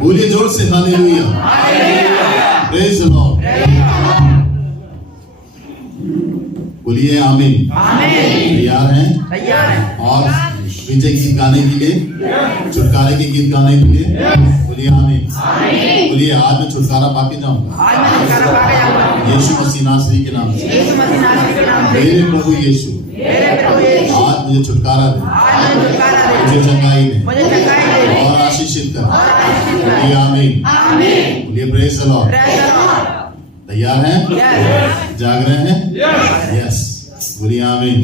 बोलिए जोर से हालेलुया, प्रेज द लॉर्ड, बोलिए आमीन। तैयार हैं? तैयार है। और विजय गीत गाने के लिए, छुटकारे के गीत गाने के लिए, बोलिए आमीन। बोलिए आज मैं छुटकारा पाके जाऊंगा, आज मैं छुटकारा पाके जाऊंगा यीशु मसीह नासरी के नाम से। यीशु मसीह नासरी के नाम से। मेरे प्रभु यीशु आज मुझे छुटकारा दे, आज मुझे छुटकारा दे, मुझे चंगाई दे, मुझे चंगाई दे और आशीषित कर। बोलिए आमीन। बोलिए प्रेज द लॉर्ड। तैयार हैं? जाग रहे हैं? यस। बोलिए आमीन।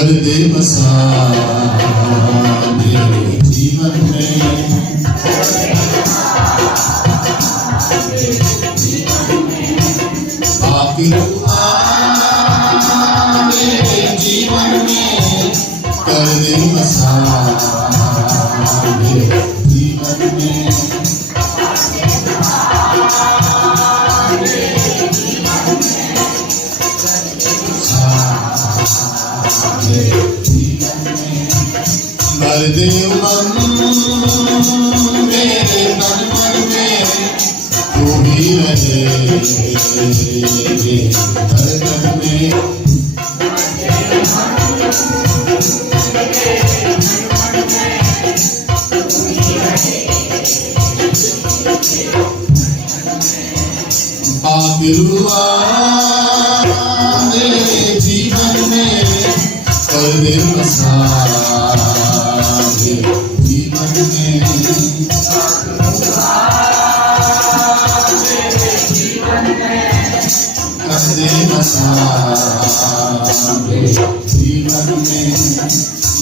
कर दे बसा मेरे जीवन में। आके रुआ मेरे जीवन में कर दे बसा मेरे जीवन में। भर दे उमंग मेरे तन मन में तू भी रहे धड़कन में। आके रुआ मेरे जीवन में कर दे बसा मेरे जीवन में। कर दे बसा मेरे जीवन में।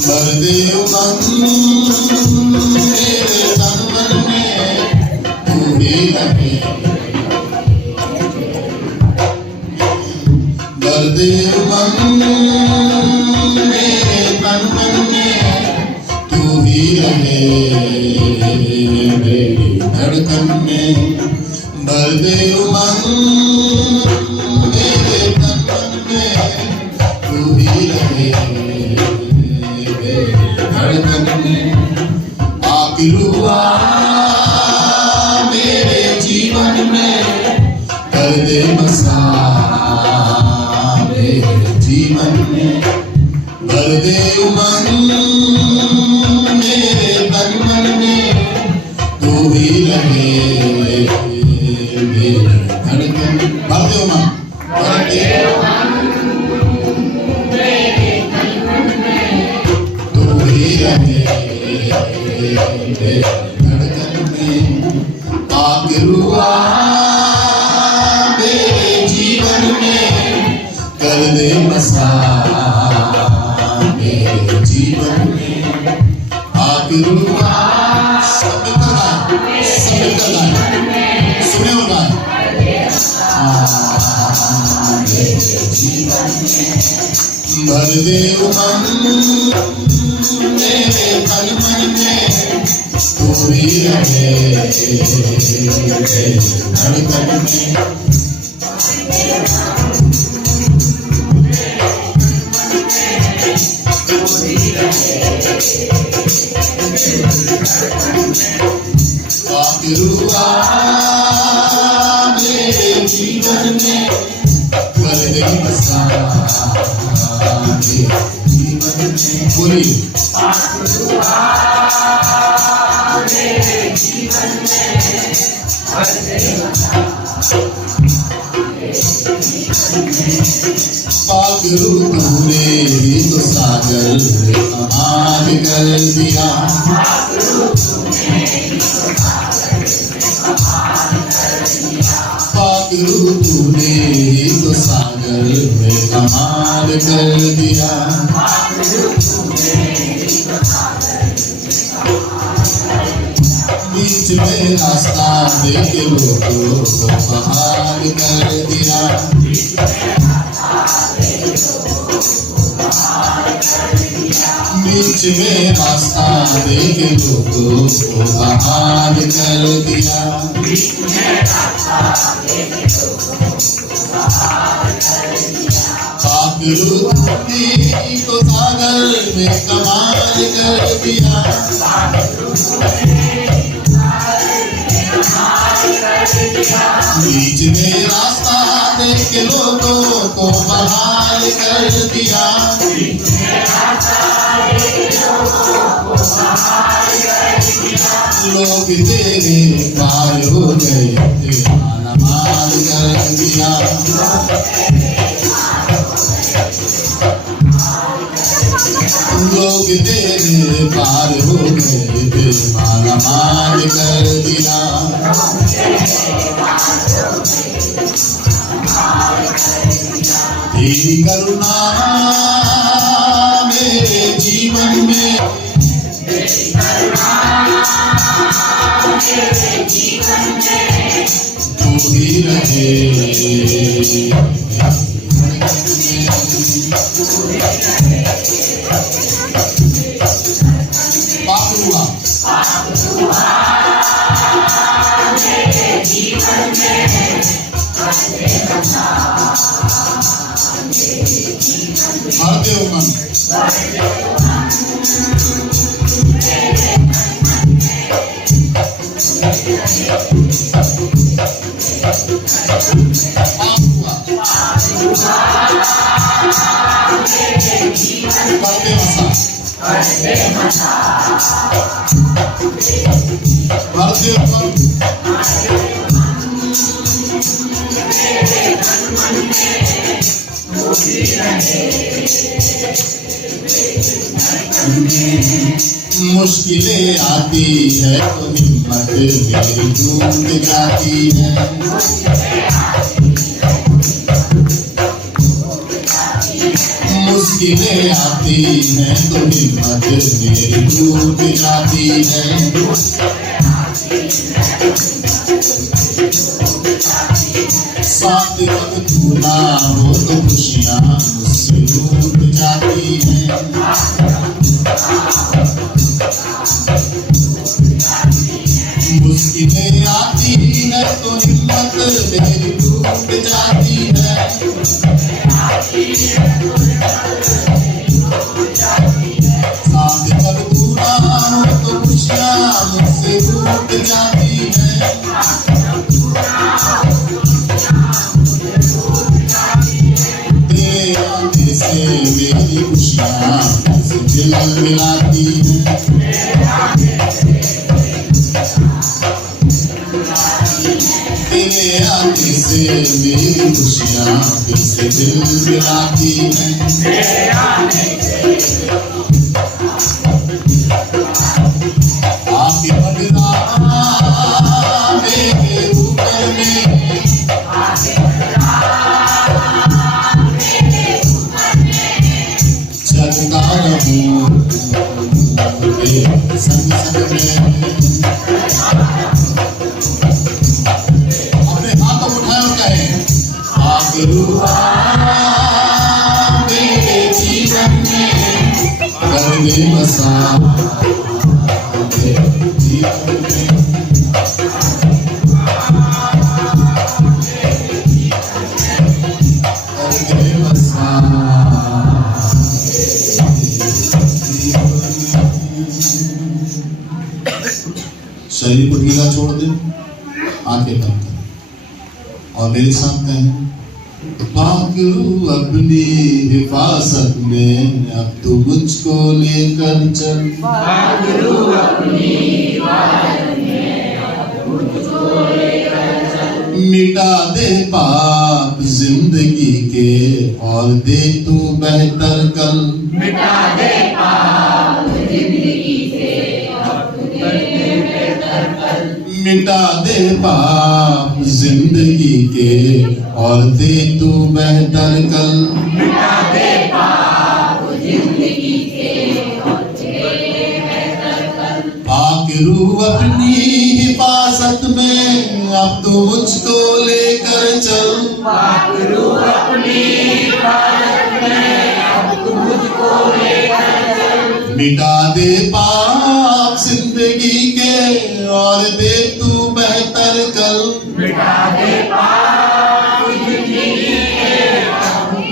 भर दे उमंग मेरे तन मन में तू ही रहे। भर दे उमंग मेरे तन मन में तू ही रहे मेरी धड़कन में। भर दे उमंग मेरे तन मन में तू ही रहे मेरी धड़कन में। आके रुआ मेरे जीवन में कर दे बसा मेरे जीवन में। भर दे उमंग मेरे तन मन में तू ही रहे मेरी धड़कन। भर दे उमंग मेरे तन मन में तू ही रहे मेरी धड़कन में। आके रुआ मेरे जीवन में कर दे बसा मेरे जीवन में। आके रुआ सब कला सुने होगा मेरे जीवन में। भर दे उमंग मेरे तन मन में तू ही रहे धड़कन में। आके रुआ मेरे जीवन में कर दे बसा मेरे जीवन में। बोलिए मेरे जीवन में कर दे बसा। पागलू तूने ही तो सागर कमाल कर दिया। पागलू तूने ही तो सागर में कमाल कर दिया। बीच में रास्ता देके लोगों को बहाल कर दिया। बीच में रास्ता देके लोगों को बहाल कर दिया। पागलू तूने तो सागर में कमाल कर दिया। बीच में रास्ता देके लोगों को बहाल कर दिया। लोग तेरे पार हो गए तेरा माल कर दिया। लोग तेरे पार हो गए तेरा माल कर दिया। तेरी करुणा जीवन में तू ही रहे। पाप हुआ भर दे मन पाप हुआ करते मसा भर दे मन मुश्किलें आती है तो हिम्मत मेरी टूट जाती है। मुश्किलें आती हैं तो हिम्मत मेरी टूट जाती है। साथ जब तू ना हो तो खुशियाँ मुझसे लूट जाती हैं। मुश्किलें आती है तो हिम्मत मेरी टूट जाती है। साथ जब तू ना हो तो खुशियाँ मुझसे लूट जाती है। तेरे आने से मेरी खुशियाँ मुझसे दिल मिलाती हैं। तेरे आने से मेरी खुशियाँ मुझसे दिल मिलाती हैं। आके बदला मेरे ऊपर में चलता रहूं तेरे संग संग में। अपने हाथों को उठाए और कहे आके रुआ मेरे जीवन में कर दे बसा मेरे जीवन में। कर दे बसा शरीर को ढीला छोड़ दे, आंखें बंद कर और मेरे साथ कहें पाकरू अपनी हिफाजत में अब तू मुझको लेकर चल। पाकरू अपनी हिफाजत में अब तू मुझको लेकर चल। मिटा दे पाप जिंदगी के और दे तू बेहतर कल। मिटा दे पाप जिंदगी से और तू दे बेहतर कल। मिटा दे पाप जिंदगी के और दे तू बेहतर कल। मिटा दे पाप जिंदगी के और दे बेहतर कल। पाक रूह अपनी हिफाजत में अब तू मुझको लेकर चल। पाक रूह अपनी हिफाजत में अब तू मुझको लेकर चल। मिटा दे पाप जिंदगी के और दे तू बेहतर कल। मिटा दे पाप जिंदगी के और दे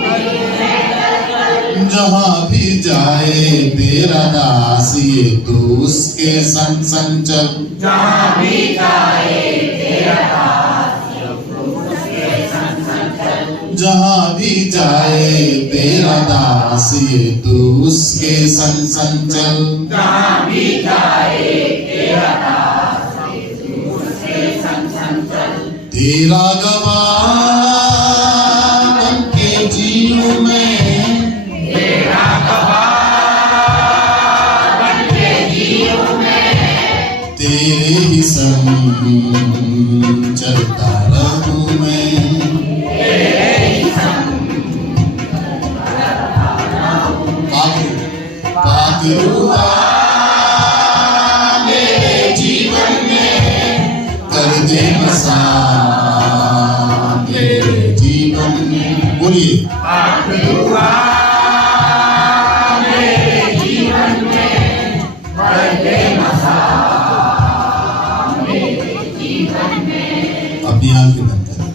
बेहतर कल। जहाँ भी जाए तेरा दास ये तू उसके संग संग चल। जहाँ भी जाए तेरा दास ये तू उसके संग संग चल। जहाँ भी जाए तेरा दास ये तू उसके संग संग चल। जहाँ भी जाए तेरा दास ये तू उसके संग संग चल। तेरा गवाह बनके जीऊं मैं। तेरा गवाह बनके जीऊं मैं। तेरे ही संग चलता रहूं मैं। तेरे ही संग चलता रहूं। पाक पागलुआ मेरे जीवन में कर दे बसा मेरे जीवन में। बोलिए पागलुआ मेरे जीवन में कर दे बसा मेरे जीवन में। अपनी आंखें बंद करें।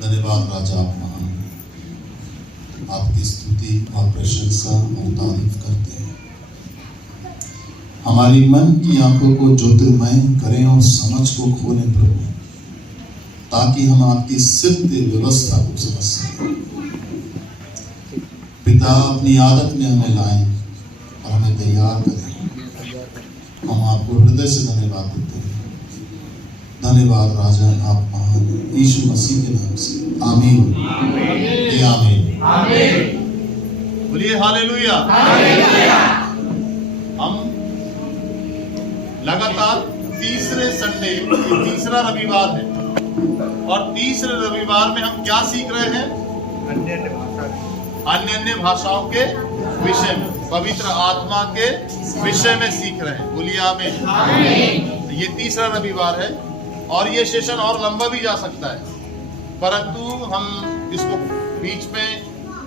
धन्यवाद राजा, आप महान, आपकी स्तुति और प्रशंसा और तारीफ करते हैं। हमारी मन की आंखों को ज्योतिर्मय करें और समझ को खोलें प्रभु, ताकि हम आपकी सिद्ध व्यवस्था को समझ सकें। पिता, अपनी आदत में हमें लाएं और हमें तैयार करें। हम आपको हृदय से धन्यवाद देते हैं। धन्यवाद राजा, आप महान हैं। यीशु मसीह के नाम से आमीन। आमीन आमीन। बोलिए हालेलुया। हम लगातार तीसरे संडे, तीसरा रविवार है, और तीसरे रविवार में हम क्या सीख रहे हैं? अन्य भाषाओं के विषय में, पवित्र आत्मा के विषय में सीख रहे हैं। बोलिए आमीन। ये तीसरा रविवार है और ये सेशन और लंबा भी जा सकता है, परंतु हम इसको बीच में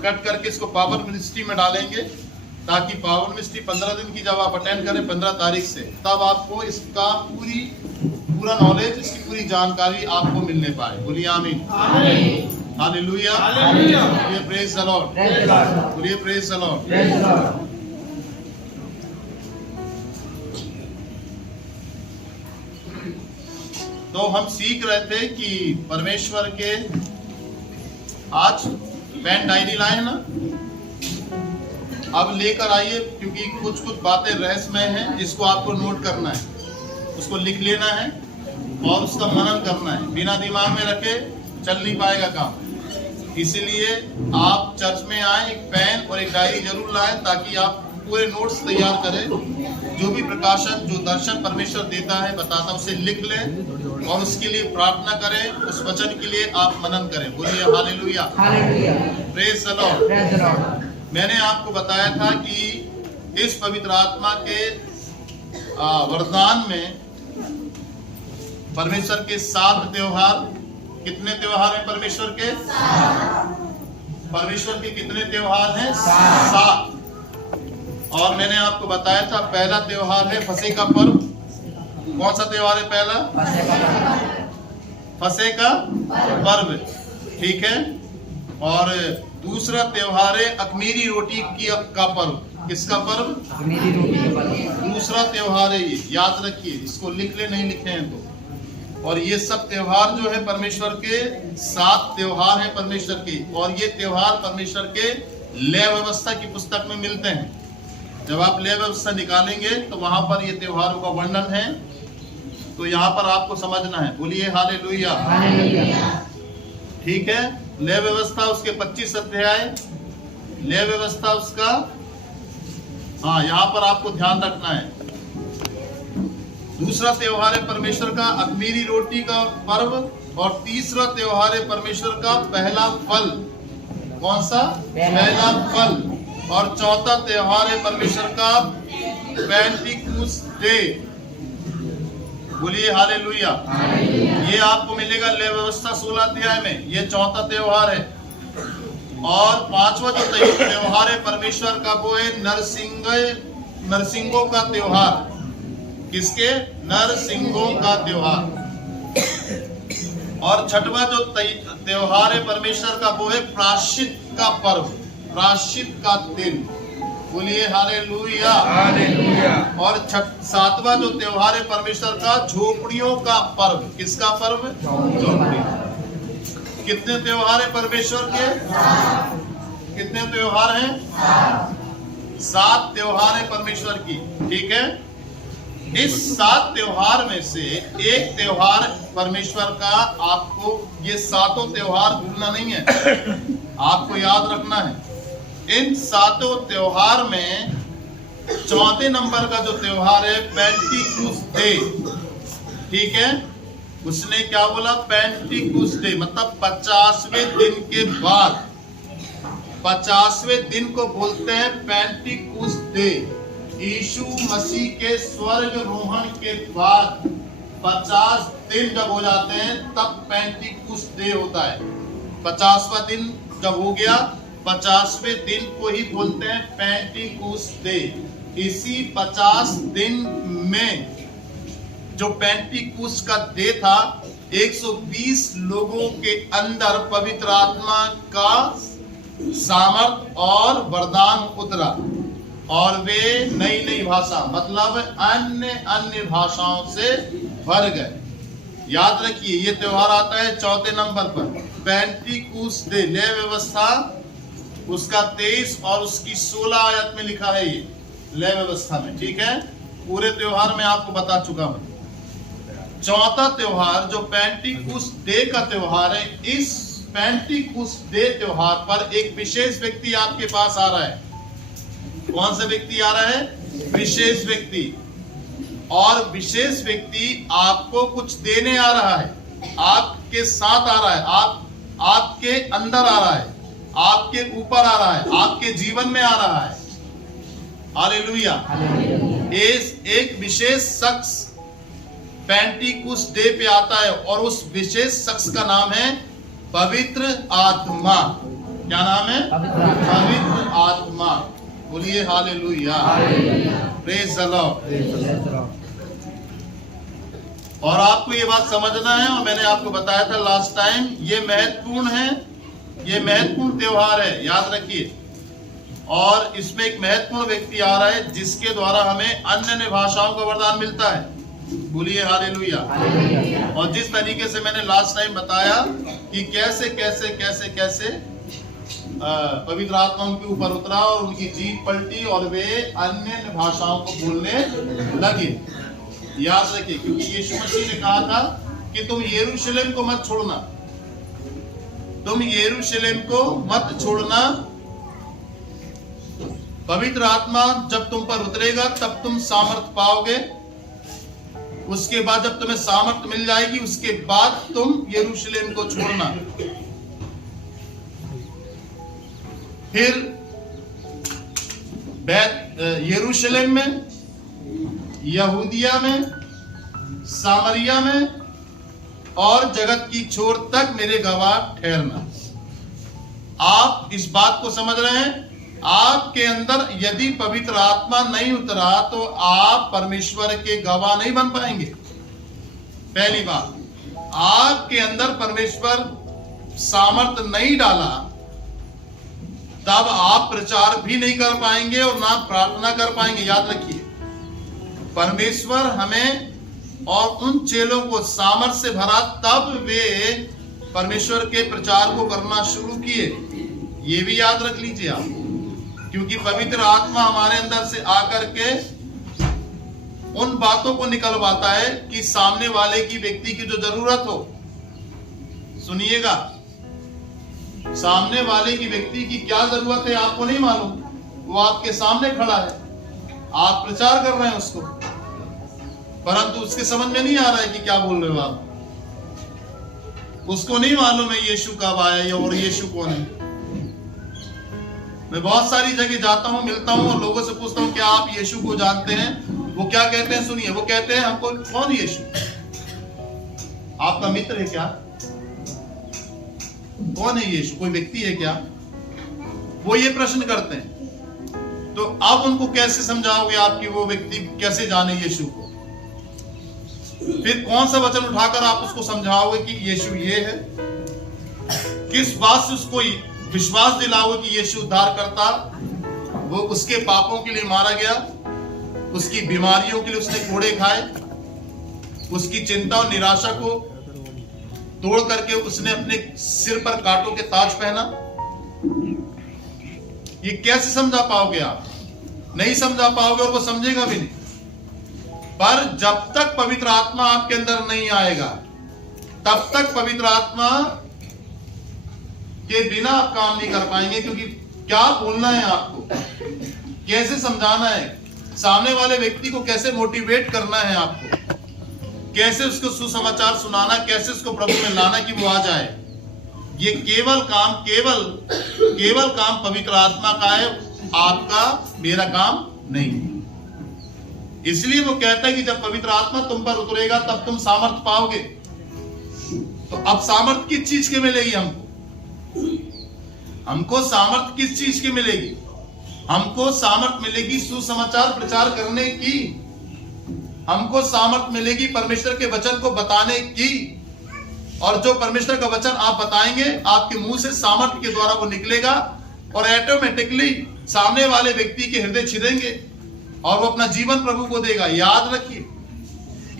कट करके इसको पावर मिनिस्ट्री में डालेंगे, ताकि पावर मिनिस्ट्री 15 दिन की जब आप अटेंड करें 15 तारीख से, तब आपको इसका पूरा नॉलेज, इसकी पूरी जानकारी आपको मिलने पाए। बोलिए आमीन। हालेलुया। बोलिए प्रेज द लॉर्ड। बोलिए प्रेज द लॉर्ड। तो हम सीख रहे थे कि परमेश्वर के, आज पेन डायरी लाए ना, अब लेकर आइए, क्योंकि कुछ बातें रहस्यमय हैं, इसको आपको नोट करना है, उसको लिख लेना है और उसका मनन करना है। बिना दिमाग में रखे चल नहीं पाएगा काम। इसीलिए आप चर्च में आए, एक पेन और एक डायरी जरूर लाएं, ताकि आप पूरे नोट्स तैयार करें। जो भी प्रकाशन, जो दर्शन परमेश्वर देता है, बताता, उसे लिख लें और उसके लिए प्रार्थना करें, उस वचन के लिए आप मनन करें। बोलिए हालेलुया। Praise the Lord. मैंने आपको बताया था कि इस पवित्र आत्मा के वरदान में परमेश्वर के 7 त्योहार, कितने त्योहार हैं परमेश्वर के? परमेश्वर के कितने त्योहार हैं? 7। और मैंने आपको बताया था पहला त्योहार है फसह का पर्व। कौन सा त्योहार है पहला? फसह का पर्व, ठीक है। और दूसरा त्योहार है अख़मीरी रोटी का पर्व। किसका पर्व? दूसरा त्योहार है ये, याद रखिए, इसको लिख ले, नहीं लिखे हैं तो। और ये सब त्योहार जो है परमेश्वर के 7 त्योहार हैं परमेश्वर के, और ये त्योहार परमेश्वर के लय व्यवस्था की पुस्तक में मिलते हैं। जब आप लय व्यवस्था निकालेंगे तो वहां पर ये त्योहारों का वर्णन है, तो यहाँ पर आपको समझना है। बोलिए हालेलुया। ठीक है। लय व्यवस्था उसके 25 अध्याय, लय व्यवस्था उसका, हाँ, यहाँ पर आपको ध्यान रखना है। दूसरा त्योहार है परमेश्वर का अख़मीरी रोटी का पर्व, और तीसरा त्योहार है परमेश्वर का पहला फल। कौन सा? पहला फल। और चौथा त्योहार है परमेश्वर का पेंटिकुस्त डे। बोलिए हालेलुया। ये आपको मिलेगा लय व्यवस्था 16 अध्याय में, ये चौथा त्योहार है। और 5वां जो त्योहार है परमेश्वर का, वो है नरसिंगों का त्योहार। किसके? नरसिंगों का त्योहार। और 6वां जो त्योहार है परमेश्वर का, वो है प्रायश्चित का पर्व, प्रायश्चित का दिन। बोलिए हालेलुया। और 7वां जो त्योहार है परमेश्वर का, झोपड़ियों का पर्व। किसका पर्व? झोपड़ी। कितने त्योहार है परमेश्वर के? कितने त्योहार हैं? 7 त्योहार है परमेश्वर की, ठीक है। इस 7 त्योहार में से एक त्योहार परमेश्वर का, आपको ये 7 त्योहार भूलना नहीं है, आपको याद रखना है। इन 7 त्योहार में चौथे नंबर का जो त्योहार है पेंटिकुस्त डे, ठीक है। उसने क्या बोला? पेंटिकुस्त डे, मतलब 50वें दिन के बाद 50वें दिन को बोलते हैं पेंटिकुस्त डे। यीशु मसीह के स्वर्ग रोहण के बाद 50 दिन जब हो जाते हैं तब पेंटिकुस्त डे होता है। 50वां दिन जब हो गया, 50वें दिन को ही बोलते हैं पेंटिकुस्त डे। इसी 50 दिन में जो पेंटिकुस्त का डे था, 120 लोगों के अंदर पवित्र आत्मा का सामर्थ और वरदान उतरा और वे नई नई भाषा मतलब अन्य भाषाओं से भर गए। याद रखिए, ये त्योहार आता है चौथे नंबर पर, पेंटिकुस्त डे। नई व्यवस्था उसका 23 और उसकी 16 आयत में लिखा है, ये लय व्यवस्था में। ठीक है, पूरे त्योहार में आपको बता चुका हूं। चौथा त्योहार जो पेंटिकुस्त डे का त्योहार है, इस पेंटिकुस्त डे त्योहार पर एक विशेष व्यक्ति आपके पास आ रहा है। कौन सा व्यक्ति आ रहा है? विशेष व्यक्ति। और विशेष व्यक्ति आपको कुछ देने आ रहा है, आपके साथ आ रहा है, आपके अंदर आ रहा है, आपके ऊपर आ रहा है, आपके जीवन में आ रहा है। हालेलुया। एक विशेष शख्स पेंटिकुस्त डे पे आता है और उस विशेष शख्स का नाम है पवित्र आत्मा। क्या नाम है? पवित्र आत्मा। बोलिए हालेलुया, प्रेज द लॉर्ड। और आपको ये बात समझना है, और मैंने आपको बताया था लास्ट टाइम, ये महत्वपूर्ण है, ये महत्वपूर्ण त्योहार है, याद रखिए। और इसमें एक महत्वपूर्ण व्यक्ति आ रहा है जिसके द्वारा हमें अन्य भाषाओं का वरदान मिलता है। बोलिए हालेलुया। और जिस तरीके से मैंने लास्ट टाइम बताया कि कैसे कैसे कैसे कैसे पवित्र आत्मा उनके ऊपर उतरा और उनकी जीभ पलटी और वे अन्य भाषाओं को बोलने लगे। याद रखिए, क्योंकि यीशु मसीह ने कहा था कि तुम यरूशलेम को मत छोड़ना, तुम यरूशलेम को मत छोड़ना। पवित्र आत्मा जब तुम पर उतरेगा तब तुम सामर्थ पाओगे। उसके बाद जब तुम्हें सामर्थ मिल जाएगी, उसके बाद तुम यरूशलेम को छोड़ना। फिर यरूशलेम में, यहूदिया में, सामरिया में और जगत की छोर तक मेरे गवाह ठहरना। आप इस बात को समझ रहे हैं? आपके अंदर यदि पवित्र आत्मा नहीं उतरा तो आप परमेश्वर के गवाह नहीं बन पाएंगे। पहली बात, आपके अंदर परमेश्वर सामर्थ नहीं डाला तब आप प्रचार भी नहीं कर पाएंगे और ना प्रार्थना कर पाएंगे। याद रखिए, परमेश्वर हमें और उन चेलों को सामर्थ से भरा तब वे परमेश्वर के प्रचार को करना शुरू किए। ये भी याद रख लीजिए आप, क्योंकि पवित्र आत्मा हमारे अंदर से आकर के उन बातों को निकलवाता है कि सामने वाले की व्यक्ति की जो जरूरत हो। सुनिएगा, सामने वाले की व्यक्ति की क्या जरूरत है आपको नहीं मालूम, वो आपके सामने खड़ा है, आप प्रचार कर रहे हैं उसको, परंतु उसके समझ में नहीं आ रहा है कि क्या बोल रहे हो आप। उसको नहीं मालूम है यीशु कब आया और यीशु कौन है। मैं बहुत सारी जगह जाता हूं, मिलता हूं और लोगों से पूछता हूं क्या आप यीशु को जानते हैं? वो क्या कहते हैं? सुनिए, वो कहते हैं हमको कौन यीशु? आपका मित्र है क्या? कौन है यीशु? कोई व्यक्ति है क्या? वो ये प्रश्न करते हैं। तो आप उनको कैसे समझाओगे आप कि वो व्यक्ति कैसे जाने यीशु को? फिर कौन सा वचन उठाकर आप उसको समझाओगे कि यीशु ये है? किस बात से उसको विश्वास दिलाओगे कि यीशु उद्धार करता? वो उसके पापों के लिए मारा गया, उसकी बीमारियों के लिए उसने कोड़े खाए, उसकी चिंता और निराशा को तोड़ करके उसने अपने सिर पर कांटों के ताज पहना। ये कैसे समझा पाओगे आप? नहीं समझा पाओगे और वो समझेगा भी नहीं। पर जब तक पवित्र आत्मा आपके अंदर नहीं आएगा तब तक पवित्र आत्मा के बिना आप काम नहीं कर पाएंगे, क्योंकि क्या बोलना है आपको, कैसे समझाना है, सामने वाले व्यक्ति को कैसे मोटिवेट करना है आपको, कैसे उसको सुसमाचार सुनाना, कैसे उसको प्रभु में लाना कि वो आ जाए। ये केवल काम पवित्र आत्मा का है, आपका मेरा काम नहीं। इसलिए वो कहता है कि जब पवित्र आत्मा तुम पर उतरेगा तब तुम सामर्थ पाओगे। तो अब सामर्थ किस चीज की मिलेगी? हमको सामर्थ किस चीज की मिलेगी? हमको सामर्थ मिलेगी सुसमाचार प्रचार करने की। हमको सामर्थ मिलेगी परमेश्वर के वचन को बताने की। और जो परमेश्वर का वचन आप बताएंगे, आपके मुंह से सामर्थ के द्वारा वो निकलेगा और ऑटोमेटिकली सामने वाले व्यक्ति के हृदय छिदेंगे और वो अपना जीवन प्रभु को देगा। याद रखिए,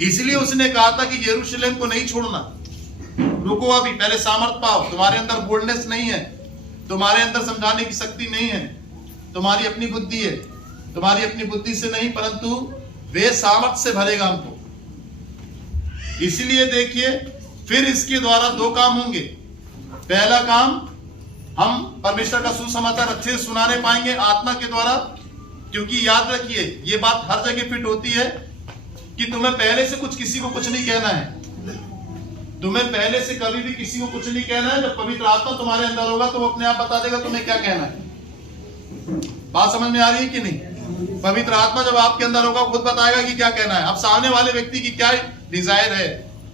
इसलिए उसने कहा था कि यरूशलेम को नहीं छोड़ना, रुको, अभी पहले सामर्थ पाओ। तुम्हारे अंदर बोल्डनेस नहीं है, तुम्हारे अंदर समझाने की शक्ति नहीं है, तुम्हारी अपनी बुद्धि है। तुम्हारी अपनी बुद्धि से नहीं, परंतु वे सामर्थ से भरेगा हमको। इसलिए देखिए, फिर इसके द्वारा दो काम होंगे। पहला काम, हम परमेश्वर का सुसमाचार अच्छे से सुनाने पाएंगे आत्मा के द्वारा। क्योंकि याद रखिए, ये बात हर जगह फिट होती है कि तुम्हें पहले से किसी को कुछ नहीं कहना है। तुम्हें पहले से कभी भी किसी को कुछ नहीं कहना है। जब पवित्र आत्मा तुम्हारे अंदर होगा तो वो अपने आप बता देगा तुम्हें क्या कहना है। बात समझ में आ रही है कि नहीं? पवित्र आत्मा जब आपके अंदर होगा खुद बताएगा कि क्या कहना है। अब सामने वाले व्यक्ति की क्या डिजायर है,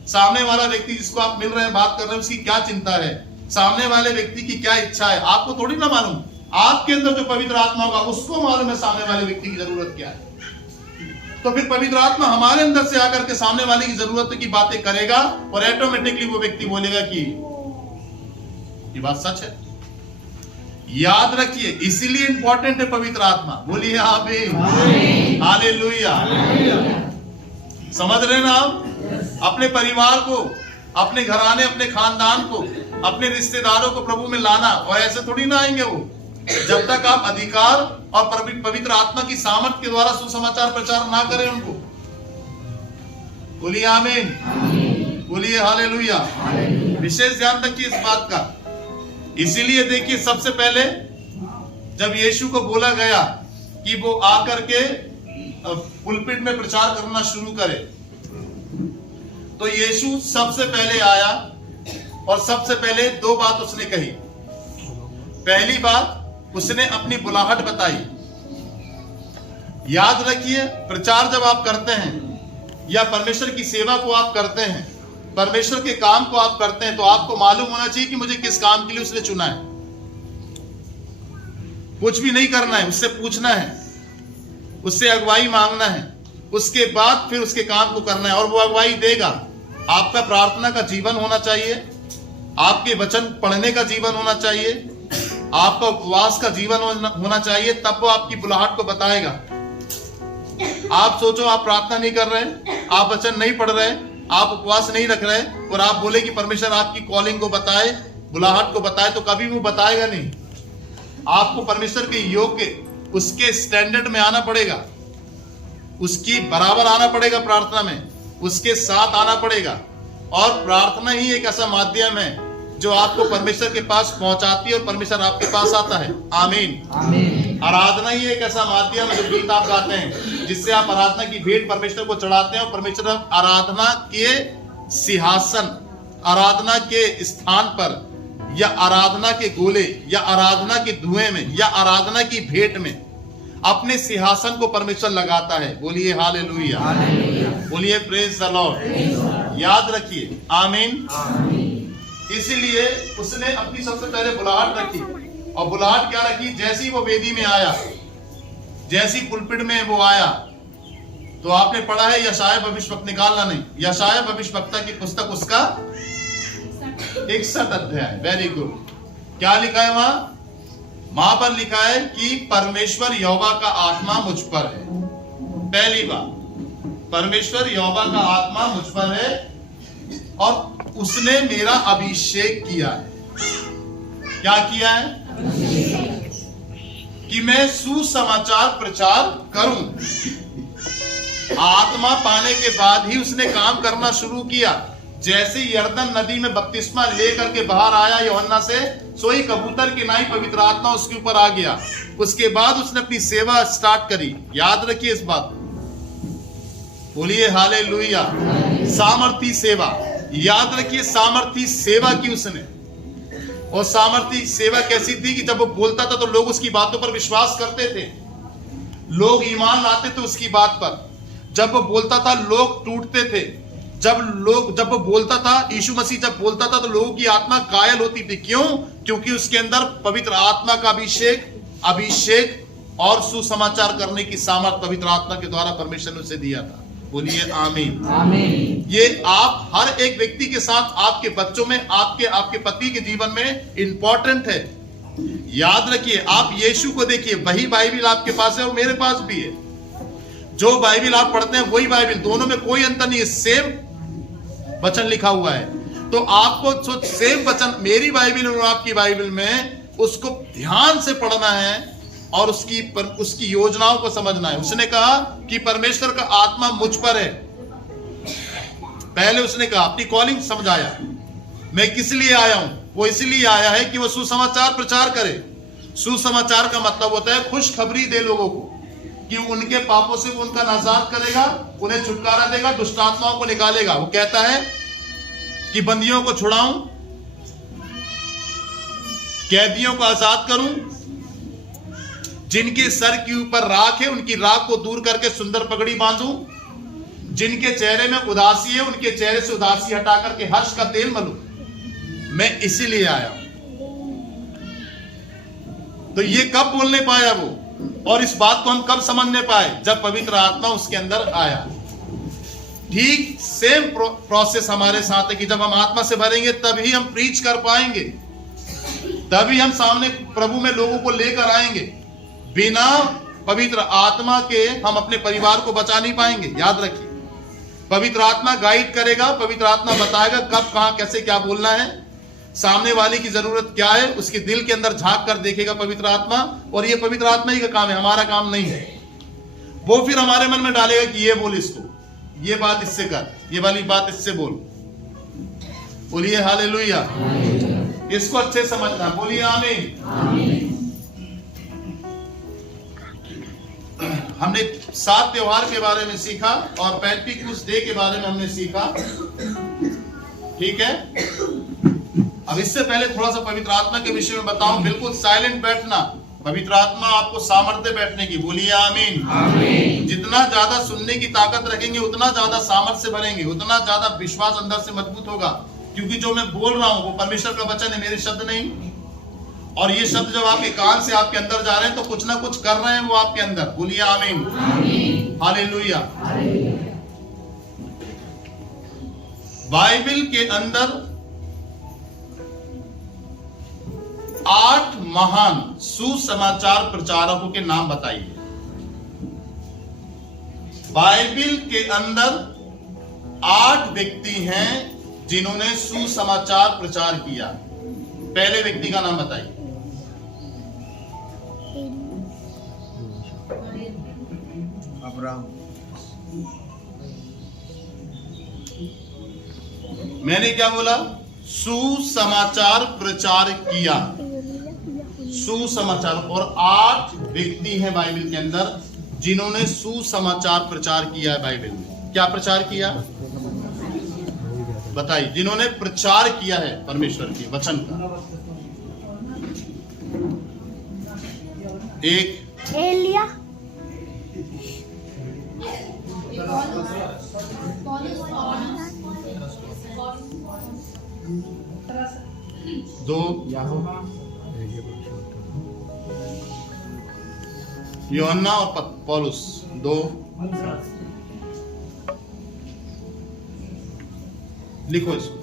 सामने वाला व्यक्ति जिसको आप मिल रहे हैं, बात कर रहे हैं, उसकी क्या चिंता है, सामने वाले व्यक्ति की क्या इच्छा है, आपको थोड़ी ना मालूम। आपके अंदर जो पवित्र आत्मा होगा उसको मालूम है सामने वाले व्यक्ति की जरूरत क्या है। तो फिर पवित्र आत्मा हमारे अंदर से आकर के सामने वाले की जरूरत की बातें करेगा और ऑटोमेटिकली वो व्यक्ति बोलेगा कि ये बात सच है। याद रखिए, इसीलिए इंपॉर्टेंट है पवित्र आत्मा। बोलिए आमीन, हालेलुया। समझ रहे ना आप? अपने परिवार को, अपने घराने, अपने खानदान को, अपने रिश्तेदारों को प्रभु में लाना, और ऐसे थोड़ी ना आएंगे वो जब तक आप अधिकार और पवित्र आत्मा की सामर्थ के द्वारा सुसमाचार प्रचार ना करें उनको। बोलिए आमीन, बोलिए हालेलुया। विशेष ध्यान रखिए इस बात का। इसीलिए देखिए, सबसे पहले जब यीशु को बोला गया कि वो आकर के पुलपिट में प्रचार करना शुरू करे, तो यीशु सबसे पहले आया और सबसे पहले दो बात उसने कही। पहली बात, उसने अपनी बुलाहट बताई। याद रखिए, प्रचार जब आप करते हैं या परमेश्वर की सेवा को आप करते हैं, परमेश्वर के काम को आप करते हैं, तो आपको मालूम होना चाहिए कि मुझे किस काम के लिए उसने चुना है। कुछ भी नहीं करना है, उससे पूछना है, उससे अगुवाई मांगना है, उसके बाद फिर उसके काम को करना है और वो अगुवाई देगा। आपका प्रार्थना का जीवन होना चाहिए, आपके वचन पढ़ने का जीवन होना चाहिए, आपका उपवास का जीवन होना चाहिए, तब वो आपकी बुलाहट को बताएगा। आप सोचो, आप प्रार्थना नहीं कर रहे, आप वचन नहीं पढ़ रहे, आप उपवास नहीं रख रहे और आप बोले कि परमेश्वर आपकी कॉलिंग को बताए, बुलाहट को बताए, तो कभी वो बताएगा नहीं। आपको परमेश्वर के योग्य, उसके स्टैंडर्ड में आना पड़ेगा, उसकी बराबर आना पड़ेगा, प्रार्थना में उसके साथ आना पड़ेगा। और प्रार्थना ही एक ऐसा माध्यम है जो आपको परमेश्वर के पास पहुंचाती है और परमेश्वर आपके पास आता है। आमीन। आराधना ही एक ऐसा माध्यम है, जो गीत आप गाते हैं, जिससे आप आराधना की भेंट परमेश्वर को चढ़ाते हैं और परमेश्वर आराधना के सिंहासन, आराधना के स्थान पर, या आराधना के गोले, या आराधना के धुएं में, या आराधना की भेंट में अपने सिंहासन को परमेश्वर लगाता है। बोलिए हालेलुया, बोलिए प्रेज द लॉर्ड। याद रखिए, आमीन। इसलिए उसने अपनी सबसे पहले बुलाहट रखी, और बुलाहट क्या रखी? जैसी वो वेदी में आया, जैसी पुलपिट में वो आया, तो आपने पढ़ा है यशायाह भविष्यवक्ता, निकालना नहीं, यशायाह भविष्यवक्ता की पुस्तक उसका 61 अध्याय। Very good. क्या लिखा है वहां पर लिखा है कि परमेश्वर यहोवा का आत्मा मुझ पर है। पहली बात, परमेश्वर यहोवा का आत्मा मुझ पर है और उसने मेरा अभिषेक किया है। क्या किया है? कि मैं सुसमाचार प्रचार करूं। आत्मा पाने के बाद ही उसने काम करना शुरू किया। जैसे यरदन नदी में बपतिस्मा लेकर के बाहर आया यूहन्ना से, सोई कबूतर की नाई पवित्र आत्मा उसके ऊपर आ गया। उसके बाद उसने अपनी सेवा स्टार्ट करी। याद रखिए इस बात, बोलिए हालेलुया। सामर्थी सेवा, याद रखिए, सामर्थी सेवा की उसने। और सामर्थी सेवा कैसी थी कि जब वो बोलता था तो लोग उसकी बातों पर विश्वास करते थे, लोग ईमान लाते थे उसकी बात पर। जब वो बोलता था लोग टूटते थे। जब वो बोलता था, यीशु मसीह जब बोलता था तो लोगों की आत्मा कायल होती थी। क्यों? क्योंकि उसके अंदर पवित्र आत्मा का अभिषेक और सुसमाचार करने की सामर्थ पवित्र आत्मा के द्वारा परमेश्वर ने उसे दिया था। बोलिए आमीन। आमीन। ये आप हर एक व्यक्ति के साथ, आपके बच्चों में, आपके पति के जीवन में इंपॉर्टेंट है। याद रखिए, आप यीशु को देखिए, वही बाइबिल आपके पास है और मेरे पास भी है। जो बाइबिल आप पढ़ते हैं वही बाइबिल, दोनों में कोई अंतर नहीं है, सेम वचन लिखा हुआ है। तो आपको सेम वचन मेरी बाइबिल और आपकी बाइबिल में, उसको ध्यान से पढ़ना है और उसकी योजनाओं को समझना है। उसने कहा कि परमेश्वर का आत्मा मुझ पर है। पहले उसने कहा, अपनी कॉलिंग समझाया, मैं किस लिए आया हूं। वो इसलिए आया है कि वो सुसमाचार प्रचार करे। सुसमाचार का मतलब होता है खुशखबरी दे लोगों को कि उनके पापों से वो उनका नाजात करेगा, उन्हें छुटकारा देगा, दुष्ट आत्माओं को निकालेगा। वो कहता है कि बंदियों को छुड़ाऊं, कैदियों को आजाद करूं, जिनके सर के ऊपर राख है उनकी राख को दूर करके सुंदर पगड़ी बांधूं, जिनके चेहरे में उदासी है उनके चेहरे से उदासी हटा करके हर्ष का तेल मलूं। मैं इसीलिए आया हूं। तो ये कब बोलने पाया वो, और इस बात को हम कब समझने पाए? जब पवित्र आत्मा उसके अंदर आया। ठीक सेम प्रोसेस हमारे साथ है कि जब हम आत्मा से भरेंगे तभी हम प्रीच कर पाएंगे, तभी हम सामने प्रभु में लोगों को लेकर आएंगे। बिना पवित्र आत्मा के हम अपने परिवार को बचा नहीं पाएंगे। याद रखिए, पवित्र आत्मा गाइड करेगा, पवित्र आत्मा बताएगा कब, कहां, कैसे, क्या बोलना है, सामने वाले की जरूरत क्या है, उसके दिल के अंदर झांक कर देखेगा पवित्र आत्मा। और ये पवित्र आत्मा ही का काम है, हमारा काम नहीं है। वो फिर हमारे मन में डालेगा कि ये बोल इसको, ये बात इससे कर, ये वाली बात इससे बोल। बोलिए हालेलुया। इसको अच्छे समझना, बोलिए आमीन। हमने 7 त्योहार के बारे में सीखा और पेंटिकुस्त डे के बारे में हमने सीखा। ठीक है, अब इससे पहले थोड़ा सा पवित्र आत्मा के विषय में बताऊं। बिल्कुल साइलेंट बैठना, पवित्र आत्मा आपको सामर्थ्य बैठने की। बोलिए आमीन। जितना ज्यादा सुनने की ताकत रखेंगे उतना ज्यादा सामर्थ्य से भरेंगे, उतना ज्यादा विश्वास अंदर से मजबूत होगा। क्योंकि जो मैं बोल रहा हूं वो परमेश्वर का वचन है, मेरे शब्द नहीं। और ये शब्द जब आपके कान से आपके अंदर जा रहे हैं तो कुछ ना कुछ कर रहे हैं वो आपके अंदर। बोलिए आमीन। हालेलुया। बाइबल के अंदर 8 महान सुसमाचार प्रचारकों के नाम बताइए। बाइबल के अंदर 8 व्यक्ति हैं जिन्होंने सुसमाचार प्रचार किया। पहले व्यक्ति का नाम बताइए। अब्राहम। मैंने क्या बोला? सुसमाचार प्रचार किया, सुसमाचार। और 8 व्यक्ति हैं बाइबल के अंदर जिन्होंने सुसमाचार प्रचार किया है। बाइबल में क्या प्रचार किया बताइए? जिन्होंने प्रचार किया है परमेश्वर के वचन का। एक एलिया, दो यूहन्ना और पौलुस। दो लिखो इसको।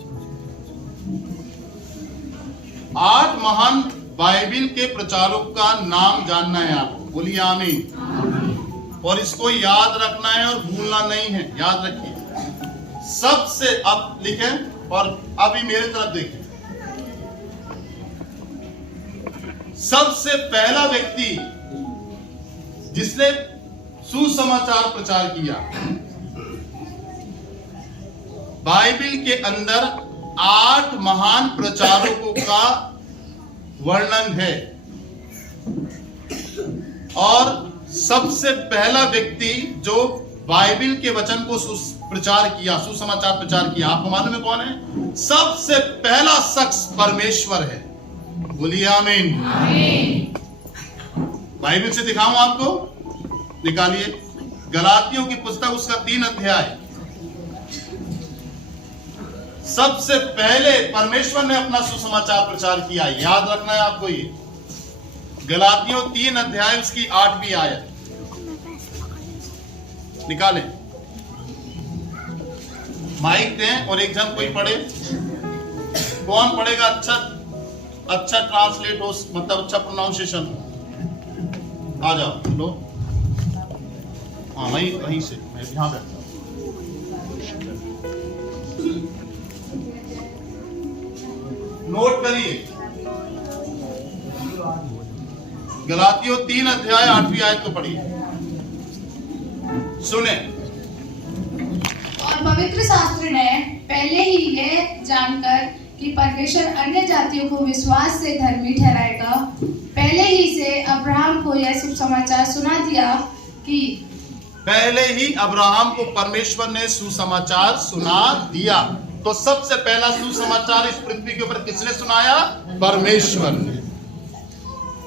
8 महान बाइबल के प्रचारकों का नाम जानना है आपको। बोलिए आमीन। और इसको याद रखना है और भूलना नहीं है। याद रखिए सबसे। अब लिखें और अभी मेरे तरफ देखें। सबसे पहला व्यक्ति जिसने सुसमाचार प्रचार किया, बाइबल के अंदर 8 महान प्रचारकों का वर्णन है। और सबसे पहला व्यक्ति जो बाइबल के वचन को प्रचार किया, सुसमाचार प्रचार किया, आपको मालूम है कौन है? सबसे पहला शख्स परमेश्वर है। बोलिए आमीन। बाइबल से दिखाऊं आपको, निकालिए गलातियों की पुस्तक उसका 3 अध्याय। सबसे पहले परमेश्वर ने अपना सुसमाचार प्रचार किया, याद रखना है आपको ये। गलातियों 3 अध्याय उसकी 8वीं आयत निकालें, माइक दें और एक जन कोई पढ़े। कौन पढ़ेगा? अच्छा ट्रांसलेट हो, मतलब अच्छा प्रोनाउंसिएशन हो। आ जाओ लो, हाँ वहीं से मैं यहां बैठता हूं। नोट करिए, गलातियों 3 अध्याय 8वीं आयत को पढ़िए, सुने। और पवित्र शास्त्र ने पहले ही यह जानकर कि परमेश्वर अन्य जातियों को विश्वास से धर्मी ठहराएगा, पहले ही से अब्राहम को यह शुभ समाचार सुना दिया कि पहले ही अब्राहम को परमेश्वर ने सुसमाचार सुना दिया। तो सबसे पहला सुसमाचार इस पृथ्वी के ऊपर किसने सुनाया? परमेश्वर ने।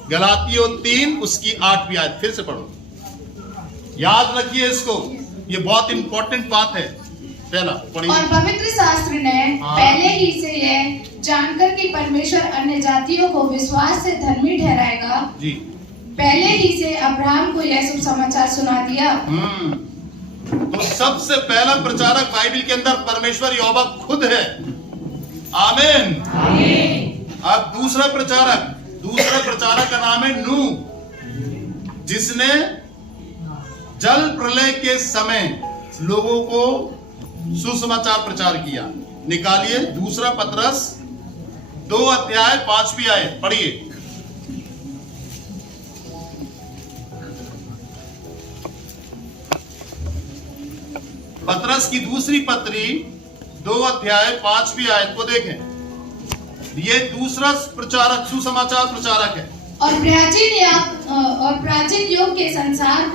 गलातियों 3 उसकी 8वीं आयत फिर से पढ़ो, याद रखिए इसको, ये बहुत इंपॉर्टेंट बात है। पहला पढ़िए। और पवित्र शास्त्र ने पहले ही से यह जानकर कि परमेश्वर अन्य जातियों को विश्वास से धर्मी ठहराएगा जी, पहले ही से अब्राहम को यह शुभ समाचार सुना दिया। तो सबसे पहला प्रचारक बाइबल के अंदर परमेश्वर यहोवा खुद है। आमीन। अब दूसरा प्रचारक का नाम है नूह, जिसने जल प्रलय के समय लोगों को सुसमाचार प्रचार किया। निकालिए दूसरा पतरस 2 अध्याय 5वीं आयत पढ़िए। पतरस की दूसरी पत्री 2 अध्याय 5वीं आयत को देखें। ये दूसरा प्रचारक, सुसमाचार प्रचारक है। और प्राचीन युग के संसार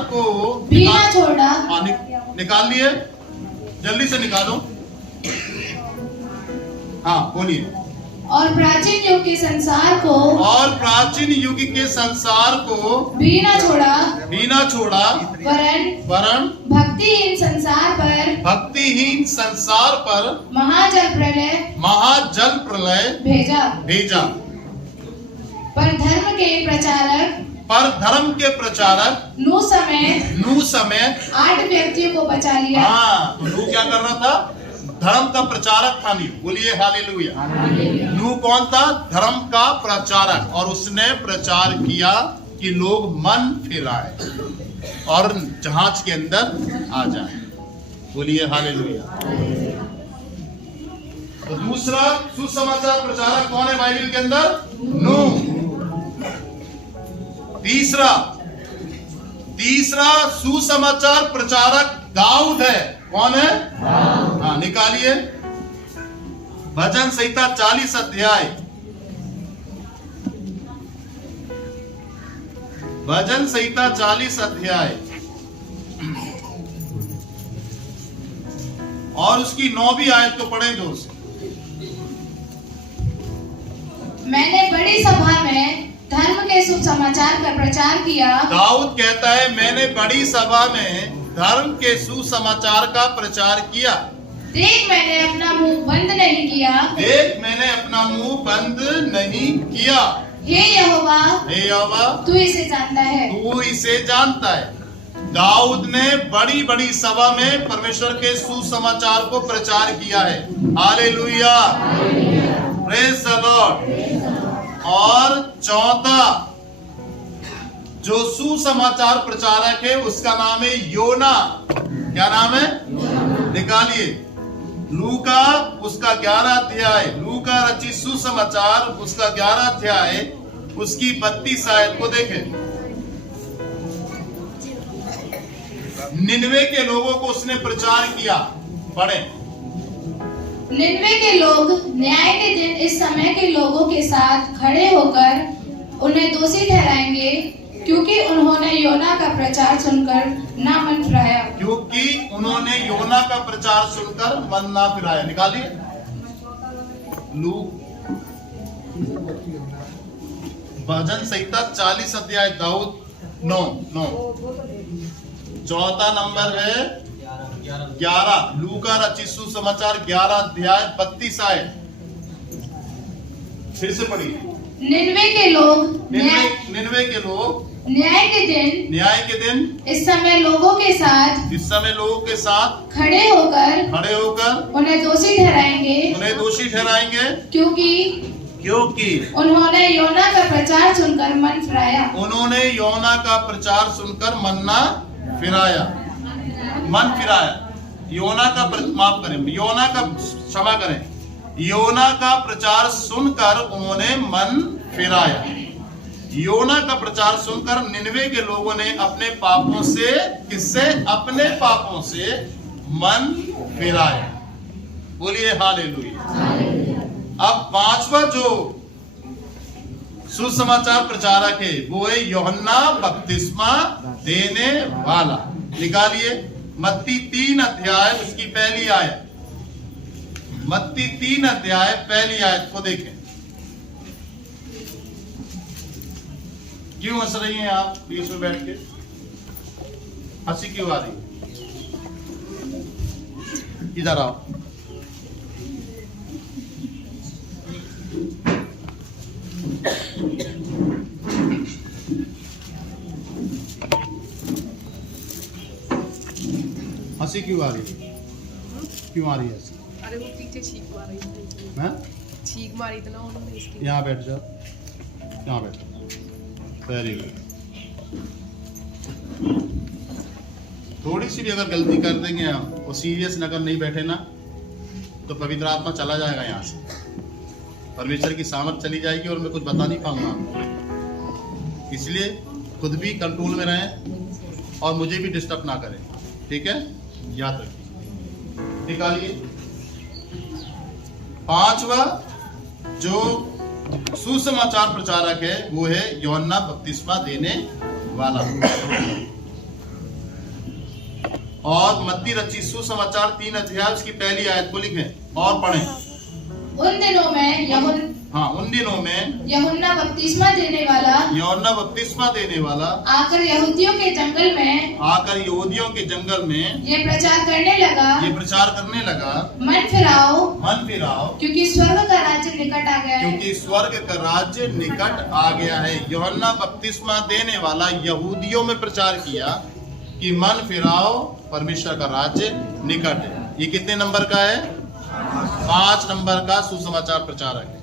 को भी ना छोड़ा। निकाल लिए, जल्दी से निकालो। हाँ बोलिए। और प्राचीन युग के संसार को भी ना छोड़ा वरन भक्तिहीन संसार पर महाजल प्रलय भेजा। पर धर्म के प्रचारक नूह समेत 8 व्यक्तियों को बचा लिया। हाँ, तो नूह क्या कर रहा था? धर्म का प्रचारक था। नहीं, बोलिए हालेलुया। नूह कौन था? धर्म का प्रचारक। और उसने प्रचार किया कि लोग मन फिराए और जहाज के अंदर आ जाए। बोलिए हालेलुया। तो दूसरा सुसमाचार प्रचारक कौन है बाइबल के अंदर? नूह। तीसरा सुसमाचार प्रचारक दाऊद है। कौन है? हाँ, निकालिए भजन संहिता 40 अध्याय। भजन संहिता 40 अध्याय और उसकी 9वीं आयत को पढ़ें जोर से। मैंने बड़ी सभा में धर्म के शुभ समाचार का प्रचार किया। दाऊद कहता है, मैंने बड़ी सभा में धर्म के सुसमाचार का प्रचार किया। देख मैंने अपना मुंह बंद नहीं किया। हे यहोवा तू इसे जानता है। दाऊद ने बड़ी बड़ी सभा में परमेश्वर के सुसमाचार को प्रचार किया है। Hallelujah, praise the Lord. और चौथा जो सुसमाचार प्रचारक है उसका नाम है योना। क्या नाम है? निकालिए लूका उसका 11 अध्याय, लूका रचित सुसमाचार उसका 11 अध्याय उसकी 32 आयत को देखें। निनवे के लोगों को उसने प्रचार किया। पढ़े। निनवे के लोग न्याय के दिन इस समय के लोगों के साथ खड़े होकर उन्हें दोषी ठहराएंगे, क्योंकि उन्होंने योना का प्रचार सुनकर ना मन फिराया। क्योंकि उन्होंने योना का प्रचार सुनकर मन ना फिराया। निकालिए लूक भजन संहिता 40 अध्याय दाऊद 9 चौथा नंबर है 11 लूका रचित सुसमाचार 11 अध्याय 32 आयत। फिर से पढ़िए। निनवे के लोग न्याय के दिन इस समय लोगों के साथ खड़े होकर उन्हें दोषी ठहराएंगे क्योंकि उन्होंने योना का प्रचार सुनकर मन फिराया। योना का प्रचार सुनकर उन्होंने मन फिराया। योना का प्रचार सुनकर निनवे के लोगों ने अपने पापों से मन फिराया। बोलिए हालेलुया। अब पांचवा जो सुसमाचार प्रचारक है वो है यूहन्ना बपतिस्मा देने वाला। निकालिए मत्ती 3 अध्याय उसकी पहली आयत। मत्ती 3 अध्याय पहली आयत को देखें। क्यों हंस रही हैं आप बीच में बैठ के? हंसी क्यों आ रही है? इधर आओ। हंसी क्यों आ रही है? क्यों आ रही है हंसी? अरे वो पीछे छींक मारी थी। हैं? छींक मारी थी ना उन्होंने इसकी। यहाँ बैठ जाओ। यहाँ बैठ जाओ। Very good. थोड़ी सी भी अगर गलती कर देंगे हम और सीरियस अगर नहीं बैठे ना तो पवित्र आत्मा चला जाएगा यहाँ से। परमेश्वर की सामर्थ चली जाएगी और मैं कुछ बता नहीं पाऊंगा आपको। इसलिए खुद भी कंट्रोल में रहें और मुझे भी डिस्टर्ब ना करें। ठीक है, याद रखिए। निकालिए पांचवा जो सुसमाचार प्रचारक है वो है यूहन्ना बपतिस्मा देने वाला। और मत्ती रचित सुसमाचार 3 अध्याय उसकी पहली आयत को लिखें और पढ़ें। उन दिनों में यूहन्ना बपतिस्मा देने वाला आकर यहूदियों के जंगल में ये प्रचार करने लगा मन फिराओ क्योंकि स्वर्ग का राज्य निकट आ गया है। यूहन्ना बपतिस्मा देने वाला यहूदियों में प्रचार किया कि मन फिराओ, परमेश्वर का राज्य निकट है। ये कितने नंबर का है? 5 नंबर का सुसमाचार प्रचारक है।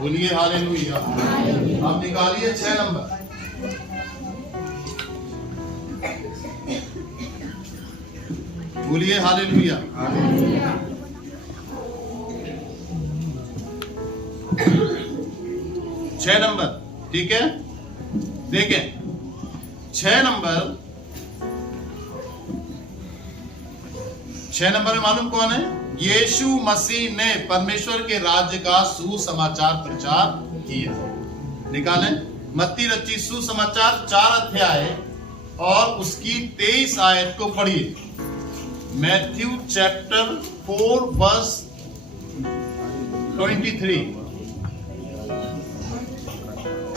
बोलिए हालेलुया। अब निकालिए 6 नंबर। बोलिए हालेलुया। 6 नंबर। ठीक है, देखें 6 नंबर में मालूम कौन है? यीशु मसीह ने परमेश्वर के राज्य का सुसमाचार प्रचार किया। निकालें मत्ती रचित सुसमाचार 4 अध्याय और उसकी 23 आयत को पढ़िए। Matthew chapter 4 verse 23।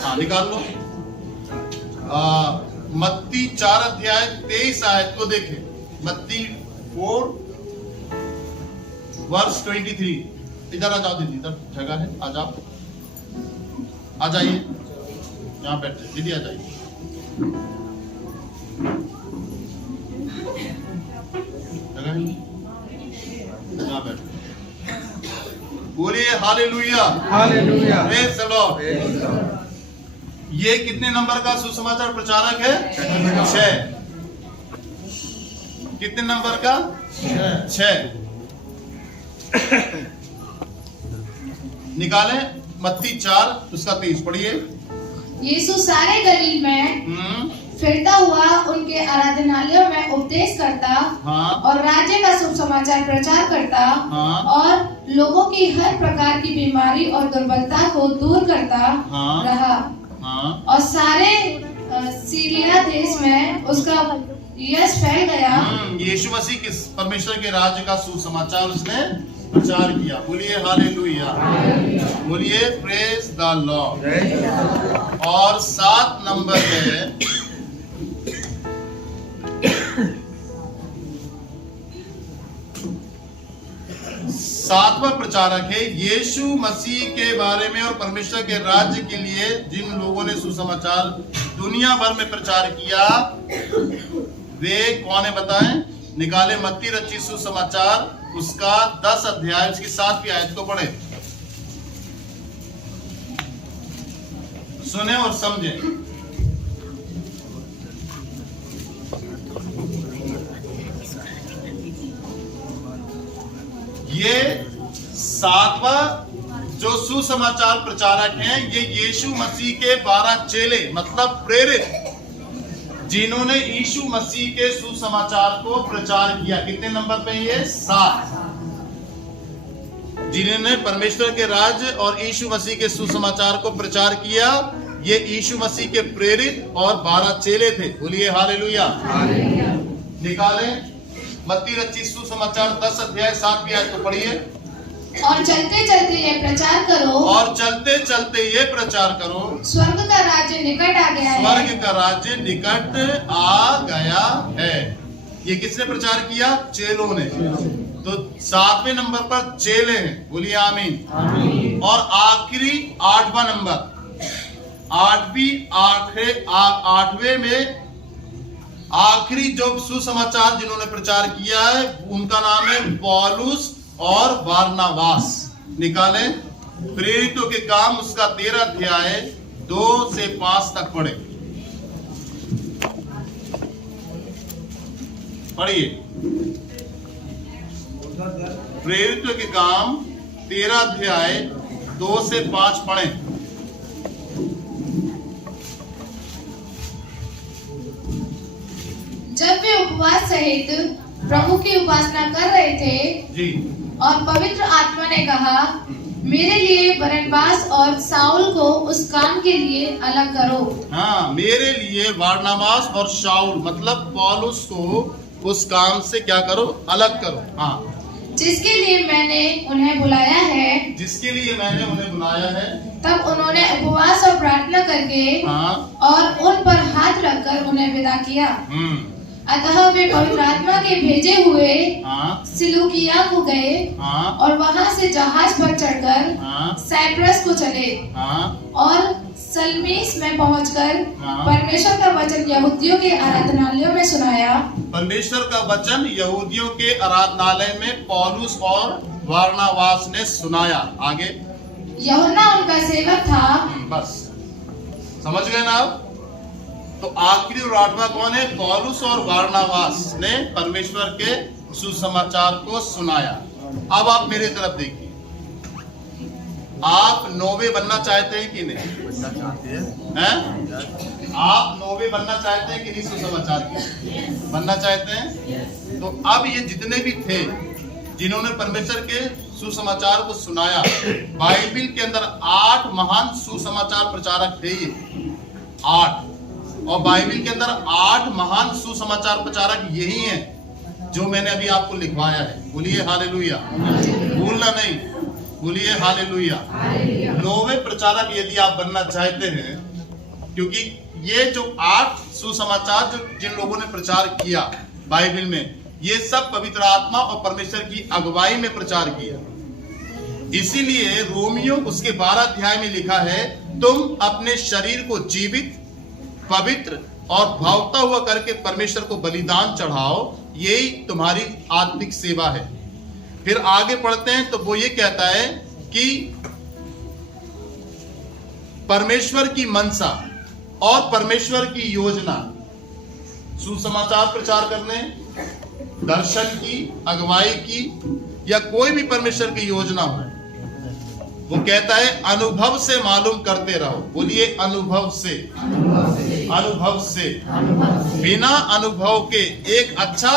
हाँ निकाल लो। मत्ती 4 अध्याय 23 आयत को देखें। मत्ती 4 वर्स 23। इधर आ जाओ दीदी, इधर जगह है, आ जाओ, आ जाइए, यहाँ बैठे दीदी, आ जाइए। जगह है, यहाँ बैठे। बोलिए hallelujah. Hallelujah. Praise the Lord. ये कितने नंबर का सुसमाचार प्रचारक है? 6। कितने नंबर का? 6। निकालें मत्ती 4 उसका 23 पढ़िए। यीशु सारे गलील में फिरता हुआ उनके आराधनालयों में उपदेश करता और राज्य का शुभ समाचार प्रचार करता और लोगों की हर प्रकार की बीमारी और दुर्बलता को दूर करता रहा। और सारे सीरिया देश में उसका यश फैल गया। यीशु मसीह किस परमेश्वर के राज्य का सुसमाचार उसने प्रचार किया। बोलिए हालेलुया, बोलिए प्रेज द लॉर्ड। और 7 नंबर है सातवां प्रचारक है यीशु मसीह के बारे में और परमेश्वर के राज्य के लिए जिन लोगों ने सुसमाचार दुनिया भर में प्रचार किया वे कौन है बताएं? निकाले मत्ती रचित सुसमाचार उसका 10 अध्याय उसकी 7वीं आयत को पढ़े, सुने और समझे। ये 7वां जो सुसमाचार प्रचारक हैं ये यीशु मसीह के 12 चेले मतलब प्रेरित जिन्होंने यीशु मसीह के सुसमाचार को प्रचार किया। कितने नंबर पे? ये 7, जिन्होंने परमेश्वर के राज्य और यीशु मसीह के सुसमाचार को प्रचार किया। ये यीशु मसीह के प्रेरित और 12 चेले थे। बोलिए हालेलुया। निकाले मत्ती रचित सुसमाचार 10 अध्याय 7वीं आयत को पढ़िए। और चलते चलते ये प्रचार करो, और चलते चलते ये प्रचार करो, स्वर्ग का राज्य निकट आ गया है। स्वर्ग का राज्य निकट आ गया है। ये किसने प्रचार किया? चेलों ने। तो 7वें नंबर पर चेले हैं। बोलिए आमीन। और आखिरी 8वां नंबर, 8वें में आखिरी जो सुसमाचार जिन्होंने प्रचार किया है उनका नाम है पौलुस और बारनाबास। निकालें प्रेरितों के काम उसका 13 अध्याय 2 से 5 तक पढ़े, पढ़िए। प्रेरितों के काम 13 अध्याय 2 से 5 पढ़े। जब वे उपवास सहित प्रभु की उपासना कर रहे थे जी, और पवित्र आत्मा ने कहा मेरे लिए बरनबास और साउल को उस काम के लिए अलग करो। हाँ, मेरे लिए बारनाबास और शाऊल मतलब पौलुस को उस काम से क्या करो? अलग करो। हाँ, जिसके लिए मैंने उन्हें बुलाया है। जिसके लिए मैंने उन्हें बुलाया है। तब उन्होंने उपवास और प्रार्थना करके हाँ, और उन पर हाथ रखकर उन्हें विदा किया। अतः वे पवित्र आत्मा के भेजे हुए सिलूकिया को गए और वहां से जहाज पर चढ़कर साइप्रस को चले और सलमीस में पहुंचकर परमेश्वर का वचन यहूदियों के आराधनालयों में सुनाया। परमेश्वर का वचन यहूदियों के आराधनालय में पौलुस और बारनाबास ने सुनाया। आगे यूहन्ना उनका सेवक था। बस समझ गए ना आप? तो आखिरी और 8वां कौन है? पौलुस और बारनाबास ने परमेश्वर के सुसमाचार को सुनाया। अब आप मेरी तरफ देखिए, आप नौवे बनना चाहते हैं कि नहीं? बनना चाहते हैं? आप नौवे बनना चाहते हैं कि नहीं? सुसमाचार के बनना चाहते हैं? तो अब ये जितने भी थे जिन्होंने परमेश्वर के सुसमाचार को सुनाया, बाइबल के अंदर 8 महान सुसमाचार प्रचारक थे। ये 8, और बाइबल के अंदर 8 महान सुसमाचार प्रचारक यही हैं जो मैंने अभी आपको लिखवाया है। बोलिए हालेलुया, भूलना नहीं। बोलिए हालेलुया। 9वें प्रचारक यदि आप बनना चाहते हैं, क्योंकि ये जो 8 सुसमाचार जो जिन लोगों ने प्रचार किया बाइबल में, ये सब पवित्र आत्मा और परमेश्वर की अगुवाई में प्रचार किया। इसीलिए रोमियो उसके 12 अध्याय में लिखा है, तुम अपने शरीर को जीवित, पवित्र और भावता हुआ करके परमेश्वर को बलिदान चढ़ाओ, यही तुम्हारी आत्मिक सेवा है। फिर आगे पढ़ते हैं तो वो ये कहता है कि परमेश्वर की मनसा और परमेश्वर की योजना, सुसमाचार प्रचार करने, दर्शन की, अगुवाई की, या कोई भी परमेश्वर की योजना हो, वो कहता है अनुभव से मालूम करते रहो। बोलिए अनुभव से। अनुभव से। बिना अनुभव के एक अच्छा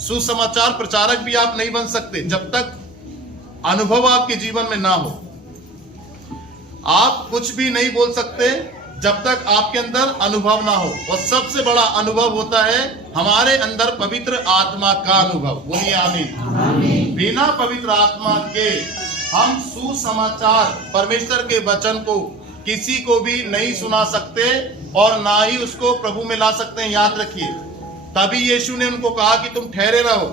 सुसमाचार प्रचारक भी आप नहीं बन सकते जब तक अनुभव आपके जीवन में ना हो। आप कुछ भी नहीं बोल सकते जब तक आपके अंदर अनुभव ना हो। और सबसे बड़ा अनुभव होता है हमारे अंदर पवित्र आत्मा का अनुभव। बोलिए आमीन। बिना पवित्र आत्मा के हम सुसमाचार परमेश्वर के वचन को किसी को भी नहीं सुना सकते और ना ही उसको प्रभु में ला सकते हैं। याद रखिए, तभी यीशु ने उनको कहा कि तुम ठहरे रहो,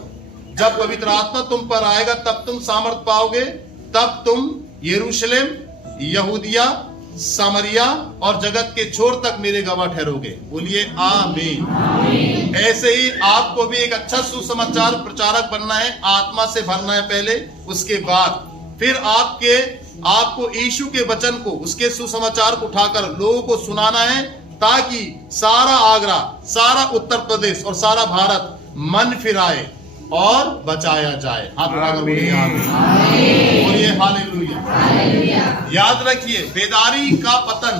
जब पवित्र आत्मा तुम पर आएगा तब तुम सामर्थ पाओगे, तब तुम यरूशलेम, यहूदिया, सामरिया और जगत के छोर तक मेरे गवाह ठहरोगे। बोलिए आमीन। ऐसे ही आपको भी एक अच्छा सुसमाचार प्रचारक बनना है, आत्मा से भरना है पहले, उसके बाद फिर आपको यीशु के वचन को, उसके सुसमाचार को उठाकर लोगों को सुनाना है, ताकि सारा आगरा, सारा उत्तर प्रदेश और सारा भारत मन फिराए और बचाया जाए। हाथ उठाकर बोलिए आमीन, बोलिए हालेलुया। याद रखिए, बेदारी का पतन,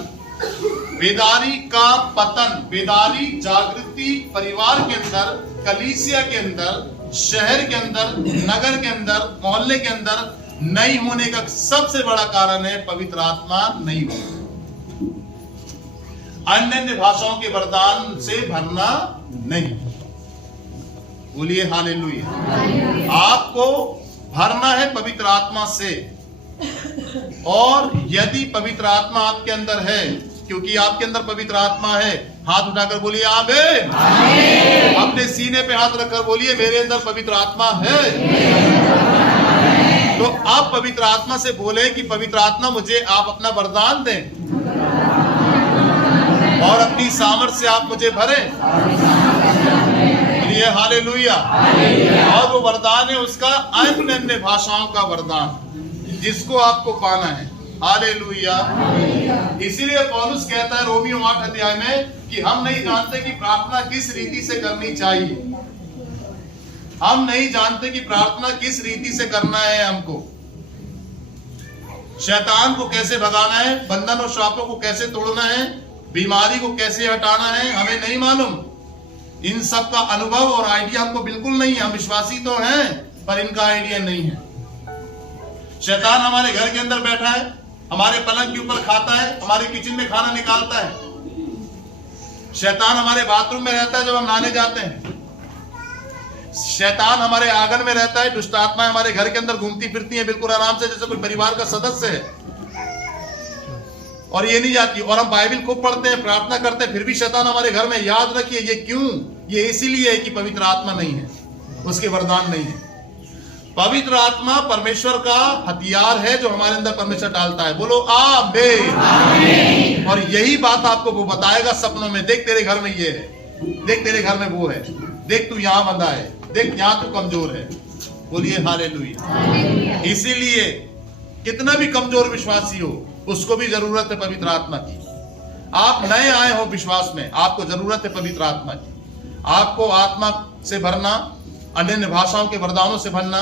बेदारी जागृति परिवार के अंदर, कलीसिया के अंदर, शहर के अंदर, नगर के अंदर, मोहल्ले के अंदर नहीं होने का सबसे बड़ा कारण है पवित्र आत्मा नहीं होना। अन्य भाषाओं के वरदान से भरना नहीं। बोलिए हालेलुया। आपको भरना है पवित्र आत्मा से, और यदि पवित्र आत्मा आपके अंदर है, क्योंकि आपके अंदर पवित्र आत्मा है, हाथ उठाकर बोलिए आमीन। अपने सीने पे हाथ रखकर बोलिए मेरे अंदर पवित्र आत्मा है। तो आप पवित्र आत्मा से बोले कि पवित्र आत्मा मुझे आप अपना वरदान दें और अपनी सामर्थ से आप मुझे भरें। ये हालेलुया। और वो वरदान है उसका अन्य भाषाओं का वरदान, जिसको आपको पाना है। हालेलुया। इसीलिए पौलुस कहता है रोमियो 8 अध्याय में कि हम नहीं जानते कि प्रार्थना किस रीति से करनी चाहिए। हम नहीं जानते कि प्रार्थना किस रीति से करना है। हमको शैतान को कैसे भगाना है, बंधन और श्रापों को कैसे तोड़ना है, बीमारी को कैसे हटाना है, हमें नहीं मालूम। इन सब का अनुभव और आइडिया हमको बिल्कुल नहीं है। हम विश्वासी तो हैं, पर इनका आइडिया नहीं है। शैतान हमारे घर के अंदर बैठा है, हमारे पलंग के ऊपर खाता है, हमारे किचन में खाना निकालता है। शैतान हमारे बाथरूम में रहता है जब हम नहाने जाते हैं। शैतान हमारे आंगन में रहता है। दुष्ट आत्माएं हमारे घर के अंदर घूमती फिरती हैं बिल्कुल आराम से, जैसे कोई परिवार का सदस्य है, और ये नहीं जाती। और हम बाइबल खूब पढ़ते हैं, प्रार्थना करते हैं, फिर भी शैतान हमारे घर में। याद रखिए, ये क्यों? ये इसीलिए है कि पवित्र आत्मा नहीं है, उसके वरदान नहीं है। पवित्र आत्मा परमेश्वर का हथियार है जो हमारे अंदर परमेश्वर डालता है। बोलो आमीन। और यही बात आपको वो बताएगा सपनों में, देख तेरे घर में ये है, देख तेरे घर में वो है, देख तू यहां बंधा है, देख यहां तू कमजोर है। बोलिए हालेलुया। इसीलिए कितना भी कमजोर विश्वासी हो, उसको भी जरूरत है पवित्र आत्मा की। आप नए आए हो विश्वास में, आपको जरूरत है पवित्र आत्मा की। आपको आत्मा से भरना, अन्य भाषाओं के वरदानों से भरना,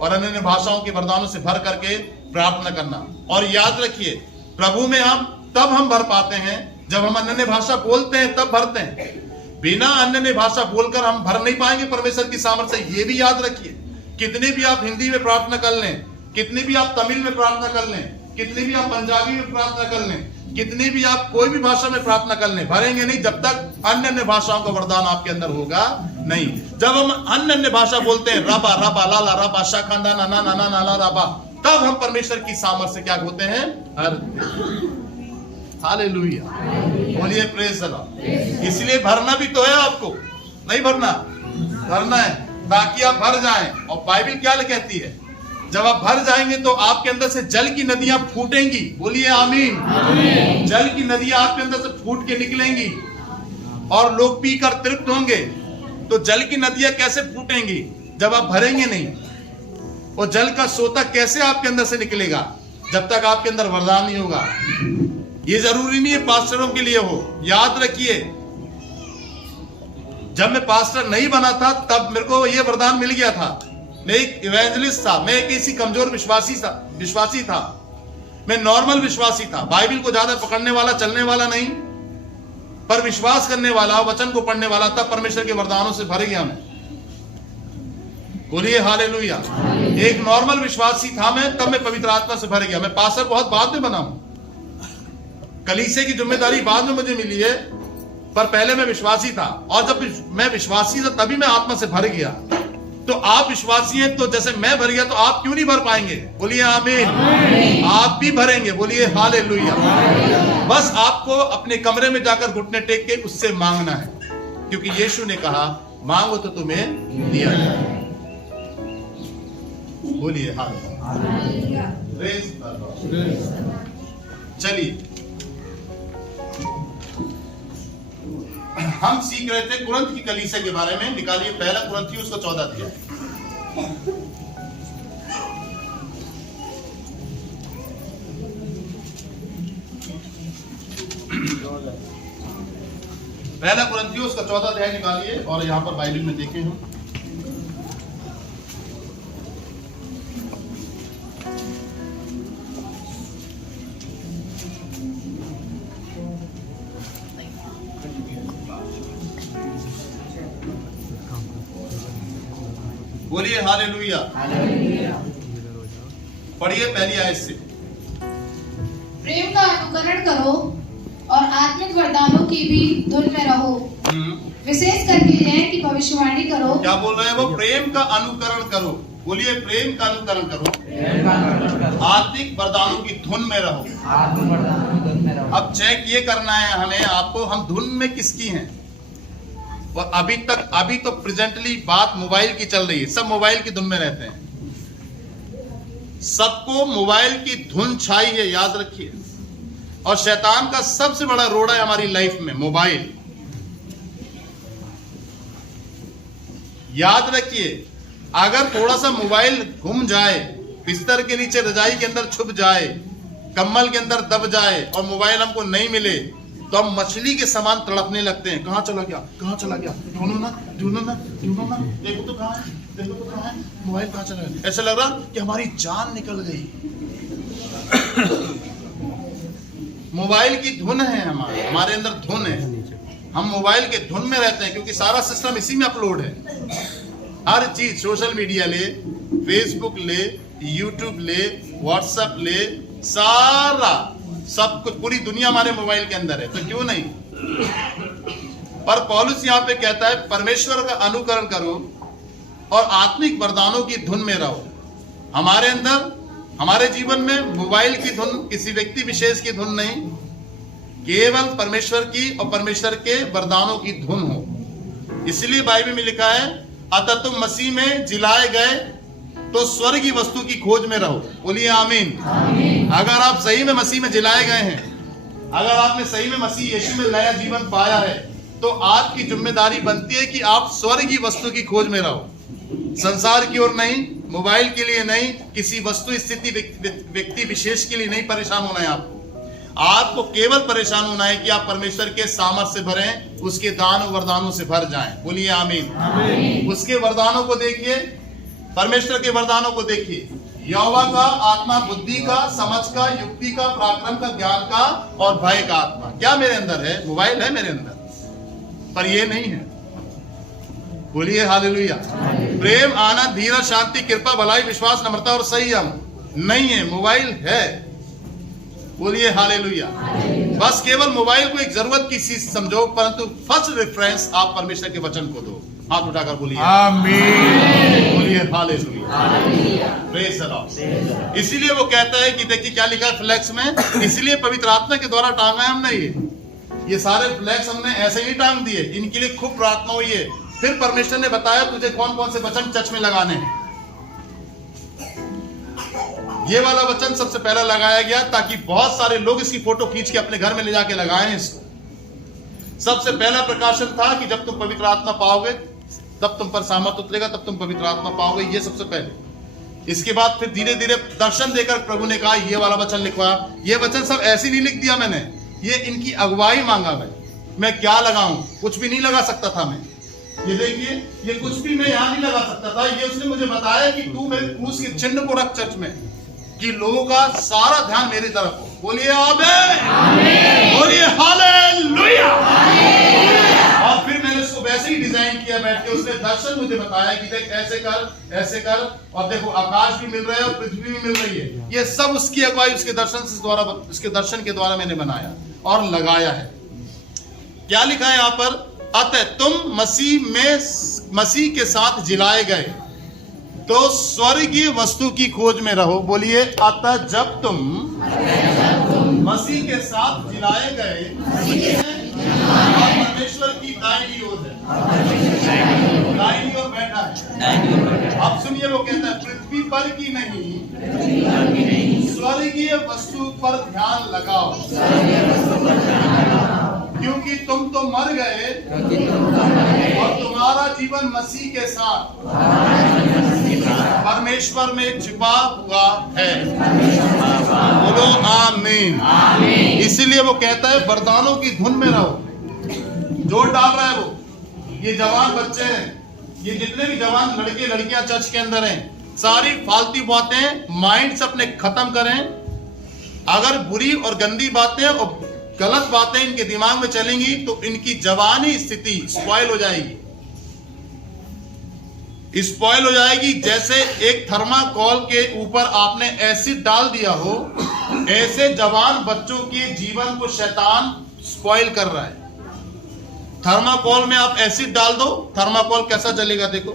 और अन्य भाषाओं के वरदानों से भर करके प्रार्थना करना। और याद रखिए, प्रभु में तब हम भर पाते हैं जब हम अन्य भाषा बोलते हैं, तब भरते हैं। बिना अन्य भाषा बोलकर हम भर नहीं पाएंगे परमेश्वर की सामर्थ से। ये भी याद रखिए, कितने भी आप हिंदी में प्रार्थना कर लें, कितने भी आप तमिल में प्रार्थना कर लें, कितने भी आप पंजाबी में प्रार्थना कर लें, कितनी भी आप कोई भी भाषा में प्रार्थना कर लें, भरेंगे नहीं जब तक अन्य भाषाओं का वरदान आपके अंदर होगा नहीं। जब हम अन्य भाषा बोलते हैं, रबा रबा लाला रबा शाखंदा नाना नाना नाला रबा, तब हम परमेश्वर की सामर्थ से क्या होते हैं? हालेलुया। बोलिए प्रेज द लॉर्ड। इसलिए भरना भी तो है, आपको नहीं भरना है ताकि आप भर जाएं। और बाइबल क्या कहती है? जब आप भर जाएंगे तो आपके अंदर से जल की नदियां फूटेंगी। बोलिए आमीन। जल की नदियां आपके अंदर से फूट के निकलेंगी और लोग पीकर तृप्त होंगे। तो जल की नदियां कैसे फूटेंगी? जब आप भरेंगे नहीं। और जल का सोता कैसे आपके अंदर से निकलेगा? जब तक आपके अंदर वरदान नहीं होगा। ये जरूरी नहीं है पास्टरों के लिए हो। याद रखिए, जब मैं पास्टर नहीं बना था तब मेरे को ये वरदान मिल गया था। मैं एक इवेंजलिस्ट था, मैं एक ऐसी कमजोर विश्वासी था। मैं नॉर्मल विश्वासी था, बाइबल को ज्यादा पकड़ने वाला, चलने वाला नहीं, पर विश्वास करने वाला, वचन को पढ़ने वाला। तब परमेश्वर के वरदानों से भर गया मैं। बोलिए हालेलुया। एक नॉर्मल विश्वासी था मैं, तब मैं पवित्र आत्मा से भर गया। मैं पास्टर बहुत बाद में बना हूं, कलीसिया की जिम्मेदारी बाद में मुझे मिली है, पर पहले मैं विश्वासी था। और जब मैं विश्वासी था तभी मैं आत्मा से भर गया। तो आप विश्वासी हैं, तो जैसे मैं भर गया तो आप क्यों नहीं भर पाएंगे? बोलिए आमीन। आप भी भरेंगे, बोलिए हालेलुया। बस आपको अपने कमरे में जाकर घुटने टेक के उससे मांगना है, क्योंकि यीशु ने कहा मांगो तो तुम्हें दिया जाए। बोलिए हालेलुया। चलिए, हम सीख रहे थे कुरंथ की कलीसिया के बारे में। निकालिए पहला कुरंथियों उसका 14 अध्याय। पहला कुरंथियों उसका 14 अध्याय निकालिए और यहां पर बाइबल में देखें हम। बोलिए हालेलुया। पढ़िए पहली आयत से। प्रेम का अनुकरण करो और आत्मिक वरदानों की भी धुन में रहो, विशेष करके यह कि भविष्यवाणी करो। क्या बोल रहे हैं वो? प्रेम का अनुकरण करो। बोलिए प्रेम का अनुकरण करो, आत्मिक वरदानों की धुन में रहो। अब चेक ये करना है हमें, आपको, हम धुन में किसकी हैं? और अभी तो प्रेजेंटली बात मोबाइल की चल रही है, सब मोबाइल की धुन में रहते हैं, सबको मोबाइल की धुन छाई है, याद रखिए। और शैतान का सबसे बड़ा रोड़ा है हमारी लाइफ में मोबाइल। याद रखिए, अगर थोड़ा सा मोबाइल घूम जाए, बिस्तर के नीचे रजाई के अंदर छुप जाए, कम्बल के अंदर दब जाए और मोबाइल हमको नहीं मिले, तो हम मछली के समान तड़पने लगते हैं। कहां चला गया, कहां चला गया, ढूंढो ना, ढूंढो ना, ढूंढो ना, देखो तो कहां है, देखो तो कहां है, मोबाइल कहां चला गया। ऐसा लग रहा कि हमारी जान निकल गई। मोबाइल की धुन है, हमारे अंदर धुन है, हम मोबाइल के धुन में रहते हैं, क्योंकि सारा सिस्टम इसी में अपलोड है। हर चीज, सोशल मीडिया ले, फेसबुक ले, यूट्यूब ले, व्हाट्सएप ले, सारा सब कुछ, पूरी दुनिया हमारे मोबाइल के अंदर है, तो क्यों नहीं। पर पौलुस यहां पे कहता है परमेश्वर का अनुकरण करो और आत्मिक वरदानों की धुन में रहो। हमारे अंदर, हमारे जीवन में मोबाइल की धुन, किसी व्यक्ति विशेष की धुन नहीं, केवल परमेश्वर की और परमेश्वर के वरदानों की धुन हो। इसलिए बाइबल में लिखा है, अतः तुम मसीह में जिलाए गए तो स्वर्ग की वस्तु की खोज में रहो। बोलिए आमीन। अगर आप सही में मसीह में जिलाए गए हैं, अगर आपने सही में मसीह यीशु में नया जीवन पाया है, तो आपकी जिम्मेदारी बनती है कि आप स्वर्ग की वस्तु की खोज में रहो। संसार की ओर नहीं, मोबाइल के लिए नहीं, किसी वस्तु स्थिति व्यक्ति विशेष के लिए नहीं परेशान होना है आपको केवल परेशान होना है कि आप परमेश्वर के सामर्थ से भरें, उसके दान और वरदानों से भर जाएं। बोलिए आमीन। उसके वरदानों को देखिए, परमेश्वर के वरदानों को देखिए, यहोवा का आत्मा बुद्धि का, समझ का, युक्ति का, पराक्रम का, ज्ञान का और भय का आत्मा। क्या मेरे अंदर है? मोबाइल है मेरे अंदर, पर ये नहीं है। बोलिए हालेलुया। प्रेम, आनंद, धीरज, शांति, कृपा, भलाई, विश्वास, नम्रता और संयम नहीं है, मोबाइल है। बोलिए हालेलुया। बस केवल मोबाइल को एक जरूरत की चीज समझो, परंतु फर्स्ट रेफरेंस आप परमेश्वर के वचन को दो। हाथ उठाकर बोलिए आमीन। बोलिए हालेलुया। Praise the Lord. इसीलिए वो कहता है कि देखिए क्या लिखा है फ्लैक्स में, इसलिए पवित्र आत्मा के द्वारा टांगा है हमने ये सारे फ्लैक्स हमने ऐसे ही टांग दिए, इनके लिए खूब प्रार्थना हुई है। फिर परमेश्वर ने बताया तुझे कौन कौन से वचन चर्च में लगाने हैं। ये वाला वचन सबसे पहला लगाया गया ताकि बहुत सारे लोग इसकी फोटो खींच के अपने घर में ले जाके लगाएं इसको। सबसे पहला प्रकाशन था कि जब तुम पवित्र आत्मा पाओगे तब तुम पर सामर्थ उतरेगा, तब तुम पवित्र आत्मा पाओगे, ये सबसे पहले। इसके बाद फिर धीरे धीरे दर्शन देकर प्रभु ने कहा ये वाला वचन लिखवाया। ये वचन सब ऐसे नहीं लिख दिया मैंने, ये इनकी अगुवाई मांगा मैं क्या लगाऊं, कुछ भी नहीं लगा सकता था मैं। ये देखिए, ये कुछ भी मैं यहाँ नहीं लगा सकता था, ये उसने मुझे बताया कि तू मेरे क्रूस के चिन्ह को रख चर्च में, कि लोगों का सारा ध्यान मेरी तरफ हो। बोलिए आमीन। बोलिए हालेलुया। और फिर मैंने उसको वैसे ही डिजाइन किया बैठ के, उसने दर्शन मुझे बताया कि देख ऐसे कर, ऐसे कर, और देखो आकाश भी मिल रहा है और पृथ्वी भी मिल रही है। ये सब उसकी अगुवाई उसके दर्शन के द्वारा मैंने बनाया और लगाया है। क्या लिखा है यहाँ पर? अतः तुम मसीह के साथ जिलाए गए। तो स्वर्गीय वस्तु की खोज में रहो। बोलिए, अतः जब तुम मसीह के साथ जिलाए गए और परमेश्वर की दाहिनी ओर है, दाहिनी ओर बैठा है। अब सुनिए, वो कहता है पृथ्वी पर की नहीं स्वर्गीय वस्तु पर ध्यान लगाओ, क्योंकि तुम तो मर गए और तुम्हारा जीवन मसीह के साथ परमेश्वर में छिपा हुआ है। बोलो आमीन। इसीलिए वो कहता है वरदानों की धुन में रहो। जोर डाल रहा है वो। ये जवान बच्चे हैं, ये जितने भी जवान लड़के लड़कियां चर्च के अंदर हैं, सारी फालतू बातें माइंड से अपने खत्म करें। अगर बुरी और गंदी बातें और गलत बातें इनके दिमाग में चलेंगी तो इनकी जवानी स्थिति स्पॉइल हो जाएगी। स्पॉइल हो जाएगी। जैसे एक थर्माकोल के ऊपर आपने एसिड डाल दिया हो, ऐसे जवान बच्चों के जीवन को शैतान स्पॉइल कर रहा है। थर्माकोल में आप एसिड डाल दो, थर्माकोल कैसा जलेगा देखो।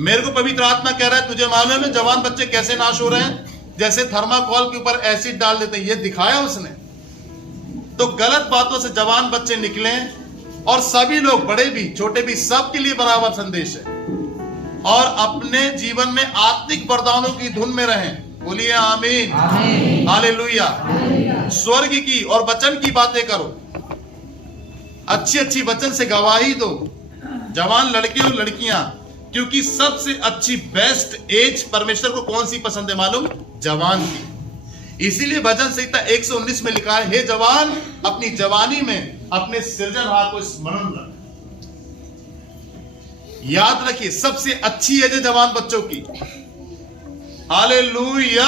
मेरे को पवित्र आत्मा कह रहा है, तुझे मालूम है जवान बच्चे कैसे नाश हो रहे हैं? जैसे थर्माकोल के ऊपर एसिड डाल देते हैं। ये दिखाया उसने। तो गलत बातों से जवान बच्चे निकले, और सभी लोग, बड़े भी छोटे भी, सबके लिए बराबर संदेश है। और अपने जीवन में आत्मिक वरदानों की धुन में रहें। बोलिए आमीन, हालेलुया। स्वर्ग की और वचन की बातें करो, अच्छी अच्छी वचन से गवाही दो। जवान लड़के और लड़कियां, क्योंकि सबसे अच्छी बेस्ट एज परमेश्वर को कौन सी पसंद है मालूम? जवान की। इसीलिए भजन संहिता 119 में लिखा है, हे जवान अपनी जवानी में अपने सृजनहार को स्मरण रख। याद रखिए, सबसे अच्छी एज है जवान बच्चों की। हालेलुया।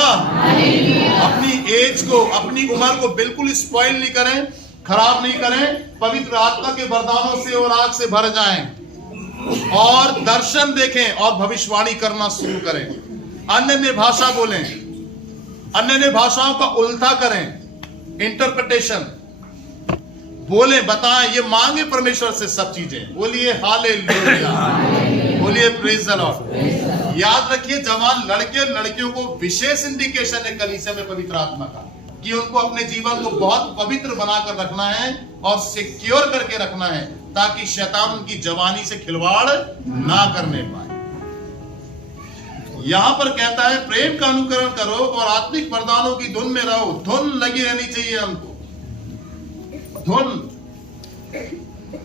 अपनी एज को, अपनी उम्र को बिल्कुल स्पॉइल नहीं करें, खराब नहीं करें। पवित्र आत्मा के वरदानों से और आग से भर जाएं और दर्शन देखें और भविष्यवाणी करना शुरू करें। अन्य भाषा बोलें, अन्य भाषाओं का उल्था करें, इंटरप्रिटेशन बोले, बताएं। ये मांगे परमेश्वर से सब चीजें। बोलिए हालेलुया, बोलिए प्रेज द लॉर्ड। याद रखिए, जवान लड़के और लड़कियों को विशेष इंडिकेशन है कलीसिया में पवित्र आत्मा का, कि उनको अपने जीवन को बहुत पवित्र बनाकर रखना है और सिक्योर करके रखना है, ताकि शैतान उनकी जवानी से खिलवाड़ ना करने पाए। यहां पर कहता है प्रेम का अनुकरण करो और आत्मिक वरदानों की धुन में रहो। धुन लगी रहनी चाहिए हमको, धुन।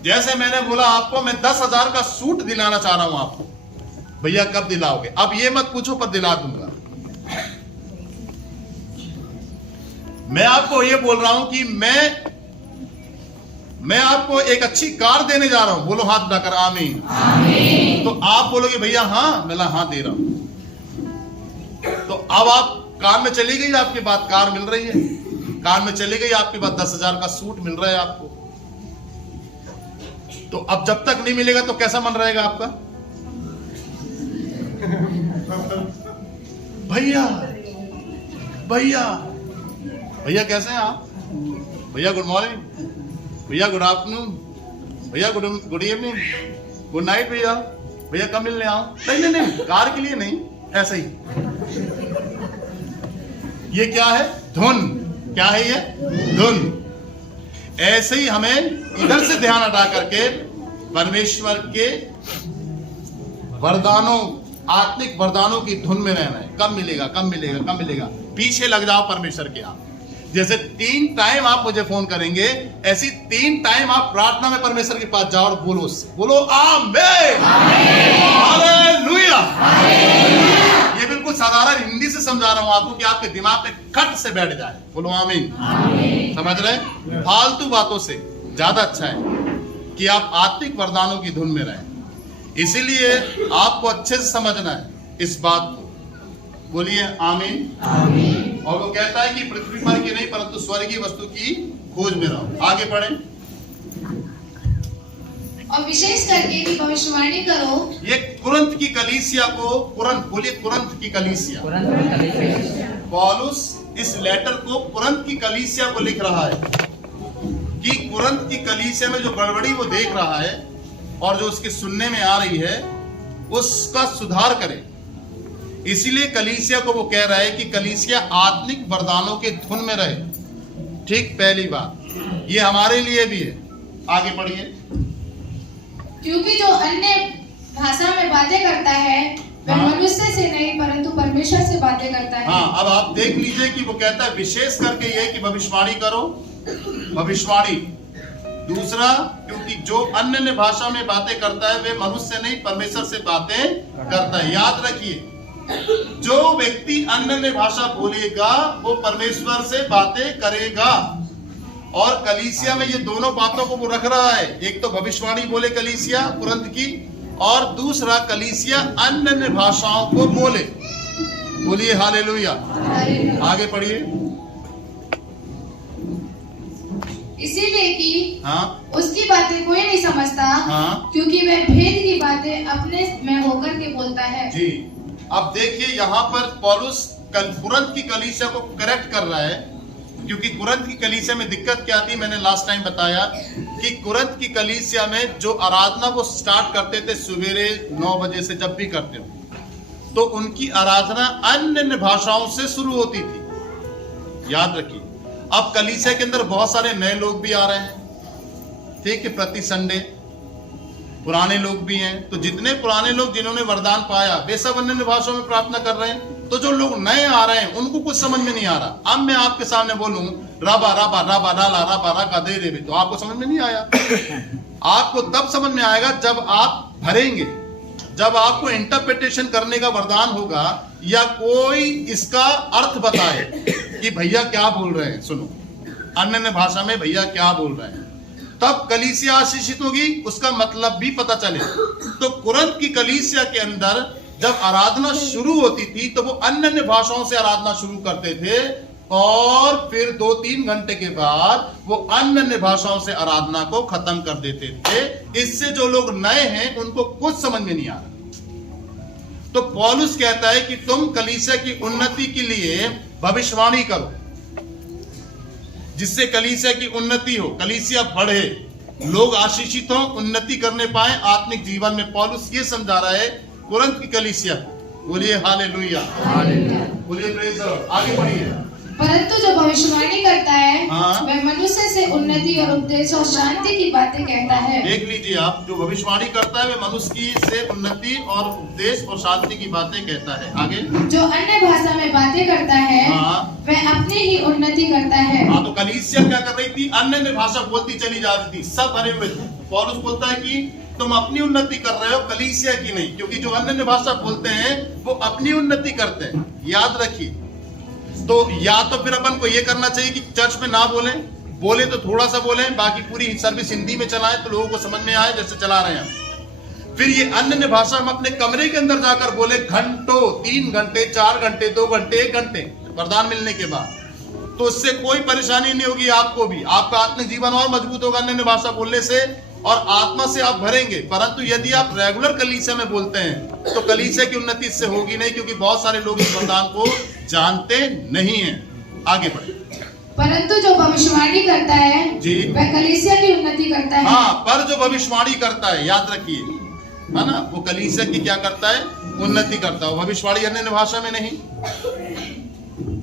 जैसे मैंने बोला आपको, मैं 10,000 का सूट दिलाना चाह रहा हूं आपको। भैया कब दिलाओगे? अब ये मत पूछो, पर दिला दूंगा। मैं आपको ये बोल रहा हूं कि मैं आपको एक अच्छी कार देने जा रहा हूं। बोलो हाथ उठाकर आमीन। तो आप बोलोगे भैया हाँ, मैं हाँ दे रहा हूं। तो अब आप कार में चली गई, आपके पास कार मिल रही है, कार में चली गई, आपके पास 10,000 का सूट मिल रहा है आपको। तो अब जब तक नहीं मिलेगा तो कैसा मन रहेगा आपका? भैया भैया भैया कैसे हैं आप? भैया गुड मॉर्निंग, भैया गुड आफ्टरनून, भैया गुड इवनिंग, गुड नाइट। भैया भैया कब मिलने आओ? नहीं नहीं नहीं, कार के लिए नहीं, ऐसा ही। ये क्या है? धुन। क्या है ये? धुन। ऐसे ही हमें इधर से ध्यान हटा करके परमेश्वर के वरदानों, आत्मिक वरदानों की धुन में रहना है। कब मिलेगा, कब मिलेगा, कब मिलेगा? पीछे लग जाओ परमेश्वर के। आप जैसे 3 टाइम आप मुझे फोन करेंगे, ऐसी 3 टाइम आप प्रार्थना में परमेश्वर के पास जाओ और बोलो उससे, बोलो आमीन, हालेलुया। ये बिल्कुल साधारण हिंदी से समझा रहा हूं आपको कि आपके दिमाग में खट से बैठ जाए। बोलो आमीन। समझ रहे? फालतू बातों से ज्यादा अच्छा है कि आप आत्मिक वरदानों की धुन में रहें। इसीलिए आपको अच्छे से समझना है इस बात को। बोलिए आमीन। और वो कहता है कि पृथ्वी पर की नहीं परंतु स्वर्गीय वस्तु की खोज में रहो। आगे पढ़ें। और विशेष करके भी भविष्यवाणी करो। ये कुरिन्थ की कलीसिया को, कुरिन्थ बोलिए, कुरिन्थ की कलीसिया। पौलुस इस लेटर को कुरिन्थ की कलीसिया को लिख रहा है कि कुरिन्थ की कलीसिया में जो गड़बड़ी वो देख रहा है और जो उसके सुनने में आ रही है, उसका सुधार करे। इसीलिए कलीसिया को वो कह रहा है कि कलीसिया आत्मिक वरदानों के धुन में रहे। ठीक, पहली बात ये हमारे लिए भी है। आगे पढ़िए। क्योंकि जो अन्य भाषा में बातें करता है वह मनुष्य से नहीं परंतु परमेश्वर से बातें करता है। हाँ, अब आप देख लीजिए कि वो कहता है विशेष करके ये कि भविष्यवाणी करो, भविष्यवाणी। दूसरा, क्योंकि जो अन्य भाषा में बातें करता है वे मनुष्य से नहीं परमेश्वर से बातें करता है। याद रखिए, जो व्यक्ति अन्य भाषा बोलेगा वो परमेश्वर से बातें करेगा। और कलीसिया में ये दोनों बातों को वो रख रहा है। एक तो भविष्यवाणी बोले कलीसिया कुरिन्थ की, और दूसरा कलीसिया अन्य भाषाओं को बोले। बोलिए हालेलुया। आगे पढ़िए। इसीलिए कि उसकी बातें कोई नहीं समझता, क्योंकि वह भेद की बातें अपने में होकर के बोलता है। जी, अब देखिए यहाँ पर पौलुस कुरिन्थ की कलीसिया को करेक्ट कर रहा है, क्योंकि कुरिन्थ की कलीसिया में दिक्कत क्या थी। मैंने लास्ट टाइम बताया कि कुरिन्थ की कलीसिया में जो आराधना वो स्टार्ट करते थे सवेरे 9 बजे से, जब भी करते थे तो उनकी आराधना अन्य भाषाओं से शुरू होती थी। याद रखिए, अब कलीसिया के अंदर बहुत सारे नए लोग भी आ रहे हैं, ठीक है, प्रति संडे। पुराने लोग भी हैं, तो जितने पुराने लोग जिन्होंने वरदान पाया वे सब अन्य भाषाओं में प्रार्थना कर रहे हैं। तो जो लोग नए आ रहे हैं उनको कुछ समझ में नहीं आ रहा। अब मैं आपके सामने बोलूं राबा राबा राबा डाला राबा राका दे रे, तो आपको समझ में नहीं आया। आपको तब समझ में आएगा जब आप भरेंगे, जब आपको इंटरप्रिटेशन करने का वरदान होगा या कोई इसका अर्थ बताए कि भैया क्या बोल रहे हैं, सुनो अन्य भाषा में भैया क्या बोल रहे हैं, तब कलीसिया आशीषित होगी, उसका मतलब भी पता चले। तो कुरिन्थ की कलीसिया के अंदर जब आराधना शुरू होती थी तो वो अन्य भाषाओं से आराधना शुरू करते थे, और फिर 2-3 घंटे के बाद वो अन्य भाषाओं से आराधना को खत्म कर देते थे। इससे जो लोग नए हैं उनको कुछ समझ में नहीं आ रहा। तो पौलुस कहता है कि तुम कलीसिया की उन्नति के लिए भविष्यवाणी करो, जिससे कलीसिया की उन्नति हो, कलीसिया बढ़े, लोग आशीषित हो, उन्नति करने पाए आत्मिक जीवन में। पौलुस ये समझा रहा है कुरिन्थ की कलीसिया। बोलिए हालेलुया, बोलिए प्रेज़ द लॉर्ड। आगे बढ़िए। परंतु जो भविष्यवाणी करता है वह मनुष्य से उन्नति और उपदेश और शांति की बातें कहता है। देख लीजिए आप, जो भविष्यवाणी करता है वह मनुष्य की से उन्नति और उपदेश और शांति की बातें कहता है। आगे, जो अन्य भाषा में बातें करता है वह अपनी ही उन्नति करता है। तो कलीसिया क्या कर रही थी? अन्य भाषा बोलती चली जा रही थी, सब भरे हुए थे। पौलुस बोलता है कि तुम अपनी उन्नति कर रहे हो, कलीसिया की नहीं, क्योंकि जो अन्य भाषा बोलते हैं वो अपनी उन्नति करते हैं। याद रखिए। तो या तो फिर अपन को ये करना चाहिए कि चर्च में ना बोले तो थोड़ा सा बोलें, बाकी पूरी सर्विस हिंदी में चलाएं तो लोगों को समझ में आए, जैसे चला रहे हैं। फिर ये अन्य भाषा हम अपने कमरे के अंदर जाकर बोले घंटों, 3 घंटे, 4 घंटे, 2 घंटे, 1 घंटे वरदान मिलने के बाद, तो उससे कोई परेशानी नहीं होगी आपको भी। आपका आत्मिक जीवन और मजबूत होगा अन्य भाषा बोलने से, और आत्मा से आप भरेंगे। परंतु यदि आप रेगुलर कलीसिया में बोलते हैं तो कलीसिया की उन्नति इससे होगी नहीं, क्योंकि बहुत सारे लोग इस वरदान को जानते नहीं हैं। आगे बढ़े। परंतु जो भविष्यवाणी करता है जी वह कलीसिया की उन्नति करता है। हाँ, पर जो भविष्यवाणी करता है, याद रखिए, है ना, वो कलीसिया की क्या करता है? उन्नति करता है। भविष्यवाणी अन्य भाषा में नहीं,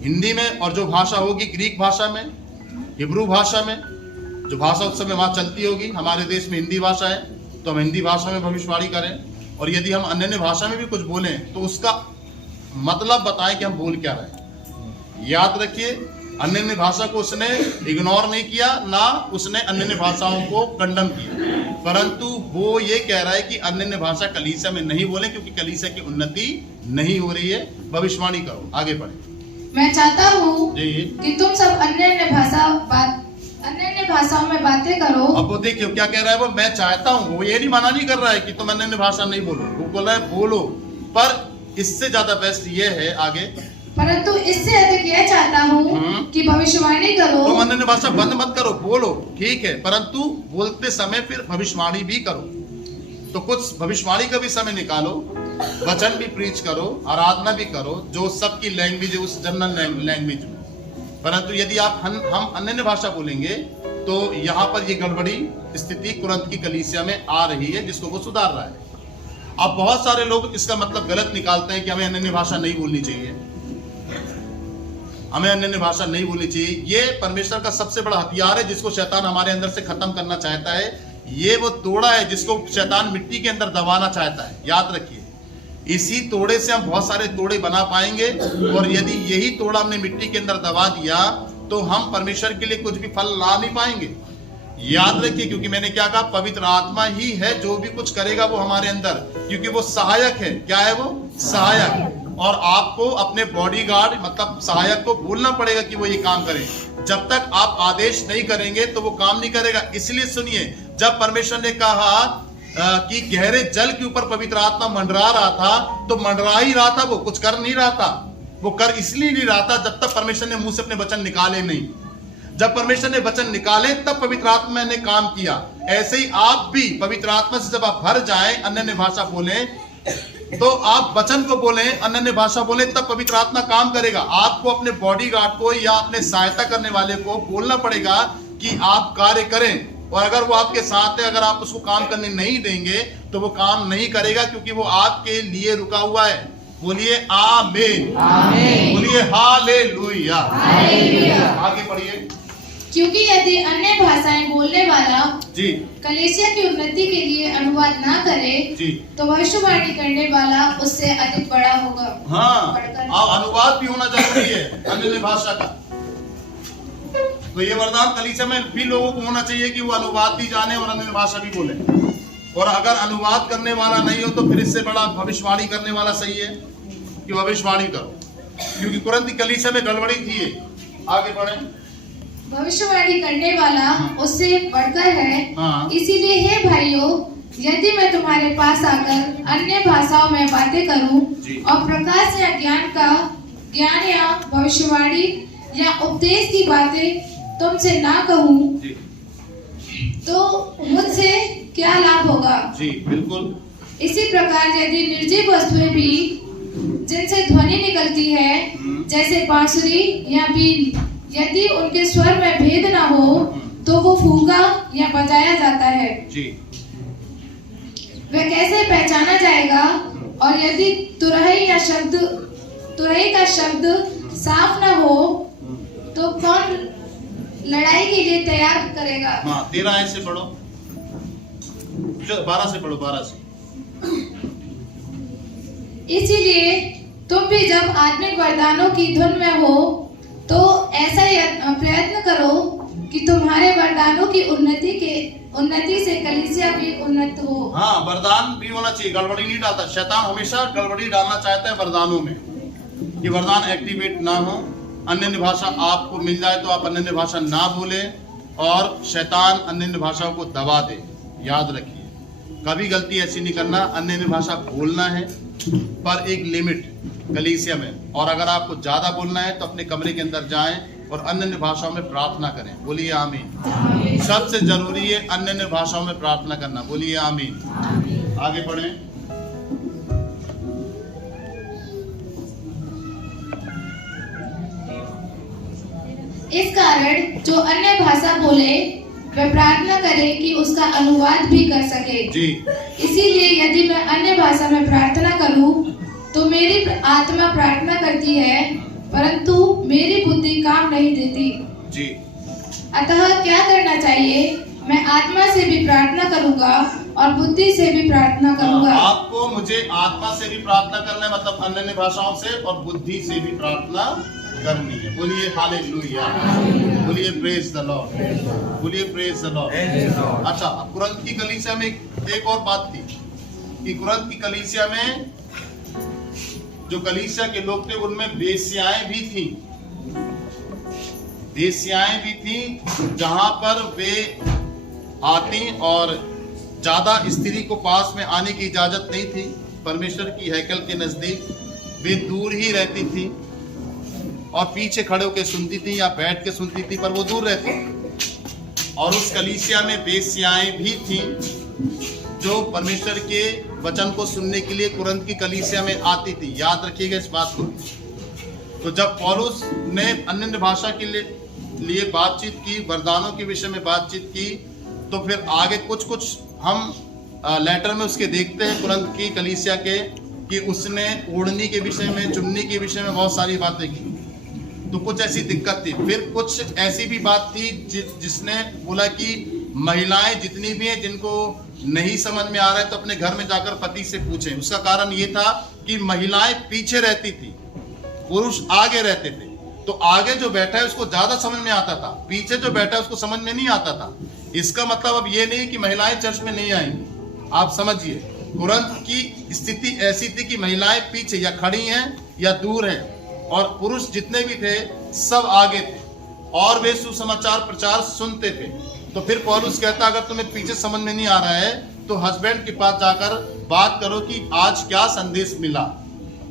हिंदी में, और जो भाषा होगी ग्रीक भाषा में, हिब्रू भाषा में, जो भाषा उस समय वहां चलती होगी। हमारे देश में हिंदी भाषा है तो हम हिंदी भाषा में भविष्यवाणी करें, और यदि हम अन्य भाषा में भी कुछ बोलें तो उसका मतलब बताएं कि हम बोल क्या रहे हैं। याद रखिए, अन्य भाषा को उसने इग्नोर नहीं किया, ना उसने अन्य भाषाओं को कंडम किया, परंतु वो ये कह रहा है कि अन्य भाषा कलीसिया में नहीं बोले, क्योंकि कलीसिया की उन्नति नहीं हो रही है। भविष्यवाणी करो। आगे बढ़े। मैं चाहता हूँ कि तुम सब अन्य भाषाओं में बातें करो। अब वो देखिए क्या कह रहा है, वो मैं चाहता हूँ, वो ये नहीं मना नहीं कर रहा है कि तुम अन्य भाषा नहीं बोलो, वो बोल रहा है बोलो, पर इससे ज्यादा बेस्ट ये है। आगे, परंतु इससे अधिक यह चाहता हूँ कि भविष्यवाणी करो। तुम अन्य भाषा बंद मत करो, बोलो, ठीक है, परंतु बोलते समय फिर भविष्यवाणी भी करो। तो कुछ भविष्यवाणी का भी समय निकालो, वचन भी प्रीच करो, आराधना भी करो, जो सबकी लैंग्वेज है उस जनरल लैंग्वेज में। परंतु यदि आप हम अन्य भाषा बोलेंगे तो यहाँ पर ये गड़बड़ी स्थिति कुरिन्थ की कलीसिया में आ रही है, जिसको वो सुधार रहा है। अब बहुत सारे लोग इसका मतलब गलत निकालते हैं कि हमें अन्य भाषा नहीं बोलनी चाहिए, हमें अन्य भाषा नहीं बोलनी चाहिए। ये परमेश्वर का सबसे बड़ा हथियार है जिसको शैतान हमारे अंदर से खत्म करना चाहता है। ये वो तोड़ा है जिसको शैतान मिट्टी के अंदर दबाना चाहता है। याद रखिए, इसी तोड़े से हम बहुत सारे तोड़े बना पाएंगे, और यदि यही तोड़ा हमने मिट्टी के अंदर दबा दिया तो हम परमेश्वर के लिए कुछ भी फल ला नहीं पाएंगे। याद रखिए, क्योंकि मैंने क्या कहा, पवित्र आत्मा ही है जो भी कुछ करेगा वो हमारे अंदर, क्योंकि वो सहायक है। क्या है वो? सहायक। और आपको अपने बॉडीगार्ड मतलब सहायक को बोलना पड़ेगा कि वो ये काम करे। जब तक आप आदेश नहीं करेंगे तो वो काम नहीं करेगा। इसलिए सुनिए, जब परमेश्वर ने कहा कि गहरे जल के ऊपर पवित्र आत्मा मंडरा रहा था, तो मंडरा ही रहा था, वो कुछ कर नहीं रहा था। वो कर इसलिए नहीं रहा था जब तक परमेश्वर ने मुंह से अपने वचन निकाले नहीं। जब परमेश्वर ने वचन निकाले तब पवित्र आत्मा ने काम किया। ऐसे ही आप भी पवित्र आत्मा से जब आप भर जाएं, अन्य भाषा बोलें, तो आप वचन को बोलें, अन्य भाषा बोलें, तब पवित्र आत्मा काम करेगा। आपको अपने बॉडीगार्ड को या अपने सहायता करने वाले को बोलना पड़ेगा कि आप कार्य करें, और अगर वो आपके साथ है, अगर आप उसको काम करने नहीं देंगे तो वो काम नहीं करेगा, क्योंकि वो आपके लिए रुका हुआ है। बोलिए आमीन, बोलिए हालेलुया। आगे पढ़िए। क्योंकि यदि अन्य भाषाएं बोलने वाला जी कलीसिया की उन्नति के लिए अनुवाद ना करे जी, तो भविष्यवाणी करने वाला उससे अधिक बड़ा होगा। हाँ, अनुवाद भी होना जरूरी है अन्य भाषा का। तो ये वरदान कलीसिया में भी लोगों को होना चाहिए कि वो अनुवाद भी जाने और अन्य भाषा भी बोले। और अगर अनुवाद करने वाला नहीं हो तो फिर इससे बड़ा भविष्यवाणी करने वाला सही है कि भविष्यवाणी करो, क्योंकि कुरिन्थ की कलीसिया में गड़बड़ी थी। आगे बढ़े। भविष्यवाणी करने वाला उससे बढ़कर है। हाँ। इसीलिए हे भाइयों, यदि मैं तुम्हारे पास आकर अन्य भाषाओं में बातें करूं और प्रकाश या ज्ञान या भविष्यवाणी या उपदेश की बातें तुमसे ना कहूं, तो मुझसे क्या लाभ होगा? जी बिल्कुल। इसी प्रकार यदि निर्जीव वस्तुएं भी जिनसे ध्वनि निकलती है, जैसे बांसुरी या बीन, यदि उनके स्वर में भेद ना हो तो वो फूंका या बजाया जाता है जी। वह कैसे पहचाना जाएगा? और यदि तुरही का शब्द साफ ना हो तो कौन लड़ाई के लिए तैयार करेगा? हाँ, 13 से पढ़ो, 12 से पढ़ो, 12 से। इसीलिए तुम भी जब आत्मिक वरदानों की धुन में हो तो ऐसा प्रयत्न करो कि तुम्हारे वरदानों की उन्नति से कलीसिया भी उन्नत हो। हाँ, वरदान भी होना चाहिए, गड़बड़ी नहीं डालता। शैतान हमेशा गड़बड़ी डालना चाहता है वरदानों में, कि वरदान एक्टिवेट ना हो। अन्य भाषा आपको मिल जाए तो आप अन्य भाषा ना बोले, और शैतान अन्य भाषाओं को दबा दे। याद रखिए, कभी गलती ऐसी नहीं करना। अन्य भाषा बोलना है पर एक लिमिट कलीसिया में, और अगर आपको ज्यादा बोलना है तो अपने कमरे के अंदर जाएं और अन्य भाषाओं में प्रार्थना करें। बोलिए आमीन। सबसे जरूरी है अन्य भाषाओं में प्रार्थना करना। बोलिए आमीन। आगे बढ़ें। इस कारण जो अन्य भाषा बोले वह प्रार्थना करे कि उसका अनुवाद भी कर सके जी। इसीलिए यदि मैं अन्य भाषा में प्रार्थना करूं तो मेरी आत्मा प्रार्थना करती है, परंतु मेरी बुद्धि काम नहीं देती जी। अतः क्या करना चाहिए? मैं आत्मा से भी प्रार्थना करूंगा और बुद्धि से भी प्रार्थना करूंगा। आपको मुझे आत्मा से भी प्रार्थना करना है, मतलब अन्य भाषाओं से, और बुद्धि से भी प्रार्थना करनी है। बोलिए हालेलुया, बोलिए प्रेज द लॉर्ड, बोलिए प्रेज द लॉर्ड। अच्छा, अब कुरिन्थ की कलीसिया में एक और बात थी कि कुरिन्थ की कलीसिया में जो कलीसिया के लोग थे उनमें वेश्याएं भी थी, वेश्याएं भी थी, जहां पर वे आती और ज्यादा स्त्री को पास में आने की इजाजत नहीं थी। परमेश्वर की हैकल के नजदीक वे दूर ही रहती थी और पीछे खड़े होकर सुनती थी या बैठ के सुनती थी, पर वो दूर रहती। और उस कलीसिया में वेश्याएं भी थी जो परमेश्वर के वचन को सुनने के लिए कुरिन्थ की कलीसिया में आती थी। याद रखिएगा इस बात को। तो जब पौलुस ने अन्य भाषा के लिए बातचीत की, वरदानों के विषय में बातचीत की, तो फिर आगे कुछ हम लेटर में उसके देखते हैं कुरंत की कलीसिया के कि उसने ओढ़नी के विषय में, चुन्नी के विषय में बहुत सारी बातें की। तो कुछ ऐसी दिक्कत थी। फिर कुछ ऐसी भी बात थी जिसने बोला कि महिलाएं जितनी भी हैं जिनको नहीं समझ में आ रहा है तो अपने घर में जाकर पति से पूछें। उसका कारण ये था कि महिलाएं पीछे रहती थी, पुरुष आगे रहते थे। तो आगे जो बैठा है उसको ज्यादा समझ में आता था, पीछे जो बैठा है उसको समझ में नहीं आता था। इसका मतलब अब ये नहीं कि महिलाएं चर्च में नहीं आएंगी। आप समझिए, कुरंत की स्थिति ऐसी थी कि महिलाएं पीछे या खड़ी हैं या दूर हैं, और पुरुष जितने भी थे सब आगे थे और वे सुसमाचार प्रचार सुनते थे। तो फिर पौलुस कहता, अगर तुम्हें पीछे समझ में नहीं आ रहा है तो हस्बैंड के पास जाकर बात करो कि आज क्या संदेश मिला।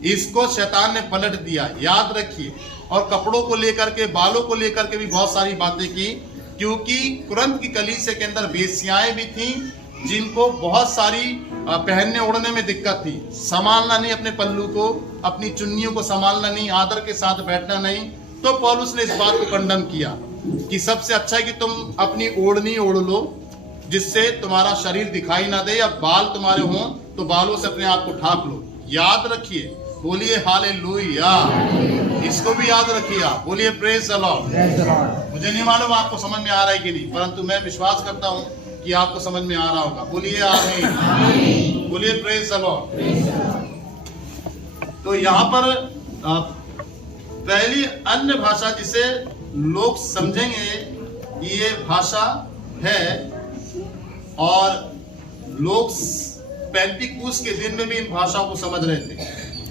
इसको शैतान ने पलट दिया, याद रखिए। और कपड़ों को लेकर के, बालों को लेकर के भी बहुत सारी बातें की, क्योंकि कुरंत की कलीसिया के अंदर वेश्याएं भी थीं जिनको बहुत सारी पहनने ओढ़ने में दिक्कत थी। संभालना नहीं अपने पल्लू को, अपनी चुन्नियों को संभालना नहीं, आदर के साथ बैठना नहीं। तो पौलुस ने इस बात को कंडम किया कि सबसे अच्छा है कि तुम अपनी ओढ़नी ओढ़ लो जिससे तुम्हारा शरीर दिखाई ना दे, या बाल तुम्हारे हों तो बालों से अपने आप को ढांक लो। याद रखिए, बोलिए हालेलुया। इसको भी याद रखिए आप, बोलिए प्रेज द लॉर्ड। मुझे नहीं मालूम आपको समझ में आ रहा है कि नहीं, परंतु मैं विश्वास करता हूँ कि आपको समझ में आ रहा होगा। बोलिए आमीन, बोलिए प्रेज द लॉर्ड। तो यहाँ पर पहली अन्य भाषा जिसे लोग समझेंगे कि ये भाषा है, और लोग पेंटिकुस के दिन में भी इन भाषाओं को समझ रहे थे।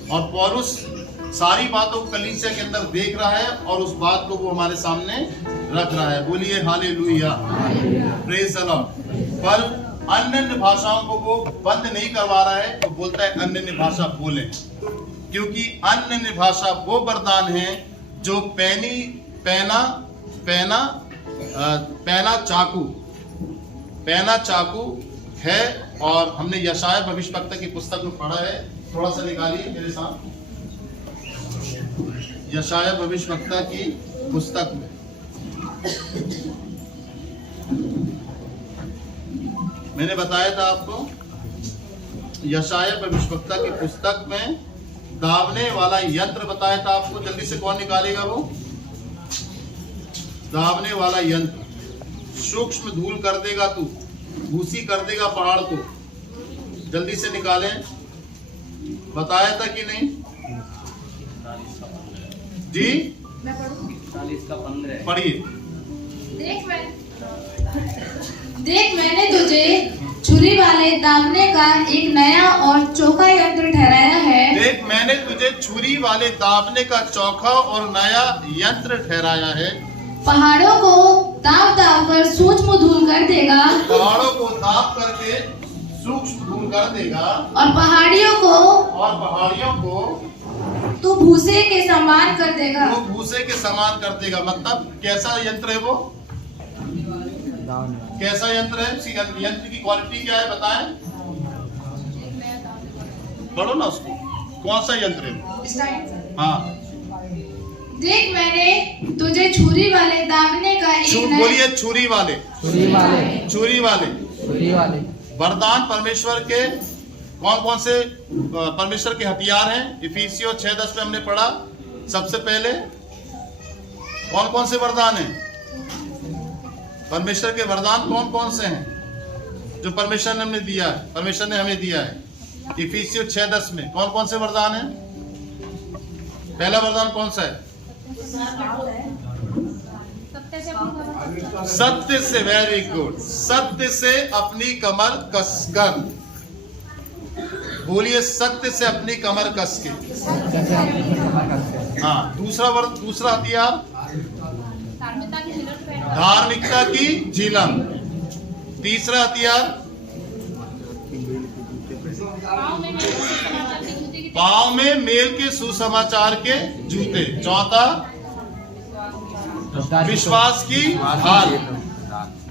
और पौलुस सारी बातों को कलीसिया के अंदर देख रहा है और उस बात को वो हमारे सामने रख रहा है। बोलिए हालेलुया, प्रेज द लॉर्ड। पर अन्य भाषाओं को वो बंद नहीं करवा रहा है, तो बोलता है अन्य भाषा बोले, क्योंकि अन्य भाषा वो वरदान है जो पैना चाकू है। और हमने यशाया भविष्यवक्ता की पुस्तक में पढ़ा है, थोड़ा सा निकालिए मेरे साथ, यशाया भविष्यवक्ता की पुस्तक में। मैंने बताया था आपको, यशाया भविष्यवक्ता की पुस्तक में दावने वाला यंत्र बताया था आपको। जल्दी से कौन निकालेगा वो दावने वाला यंत्र? सूक्ष्म धूल कर देगा तू, भूसी कर देगा पहाड़ को। जल्दी से निकालें, बताया था कि नहीं जी? मैं पढ़ूं? 40 का 15 पढ़िए। देख मैंने तुझे छुरी वाले दावने का एक नया और चोखा यंत्र ठहराया है। देख मैंने तुझे छुरी वाले दावने का चोखा और नया यंत्र ठहराया है। पहाड़ों को दाब दाब कर सूक्ष्म धूल कर देगा, पहाड़ों को दाब करके सूक्ष्म धूल कर देगा, और पहाड़ियों को तू भूसे के समान कर देगा। वो भूसे के समान कर देगा। मतलब कैसा यंत्र है वो? कैसा यंत्र है? यंत्र की क्वालिटी क्या है बताएं? पढ़ो ना उसको, कौन सा यंत्र है? हाँ, देख मैंने तुझे छुरी वाले दावने का एक बोलिए छुरी वाले वरदान परमेश्वर के कौन कौन से परमेश्वर के हथियार हैं? इफिसियों 6:10 में हमने पढ़ा। सबसे पहले कौन कौन से वरदान हैं? परमेश्वर के वरदान कौन कौन से हैं जो परमेश्वर ने हमें दिया है? परमेश्वर ने हमें दिया है। इफिसियों 6:10 में कौन कौन से वरदान हैं? पहला वरदान कौन सा है? सत्य से, वेरी गुड, सत्य से अपनी कमर कसकर। बोलिए सत्य से अपनी कमर कस के। हाँ, दूसरा हथियार धार्मिकता की झिलम। तीसरा हथियार पाँव में मेल के सुसमाचार के जूते। चौथा विश्वास की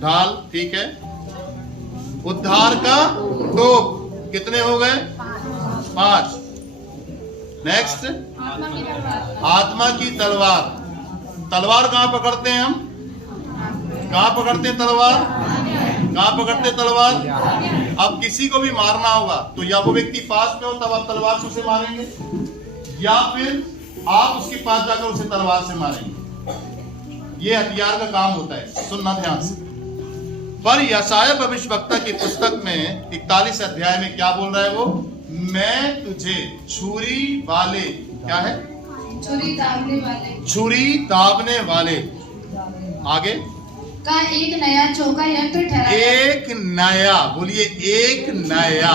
ढाल। ठीक है। उद्धार का टोप। कितने हो गए? 5। नेक्स्ट आत्मा की तलवार। तलवार कहाँ पकड़ते हैं हम? कहाँ पकड़ते हैं तलवार? कहाँ पकड़ते हैं तलवार? अब किसी को भी मारना होगा तो या वो व्यक्ति पास में हो तब आप तलवार से उसे मारेंगे, या फिर आप उसके पास जाकर उसे तलवार से मारेंगे। ये हथियार का काम होता है। सुनना ध्यान से। पर यशायाह भविष्यवक्ता की पुस्तक में 41 अध्याय में क्या बोल रहा है वो? मैं तुझे छुरी वाले, क्या है? छुरी दाबने वाले, छुरी दाबने वाले, आगे का एक नया चौका यंत्र ठहराया। एक नया, बोलिए एक नया,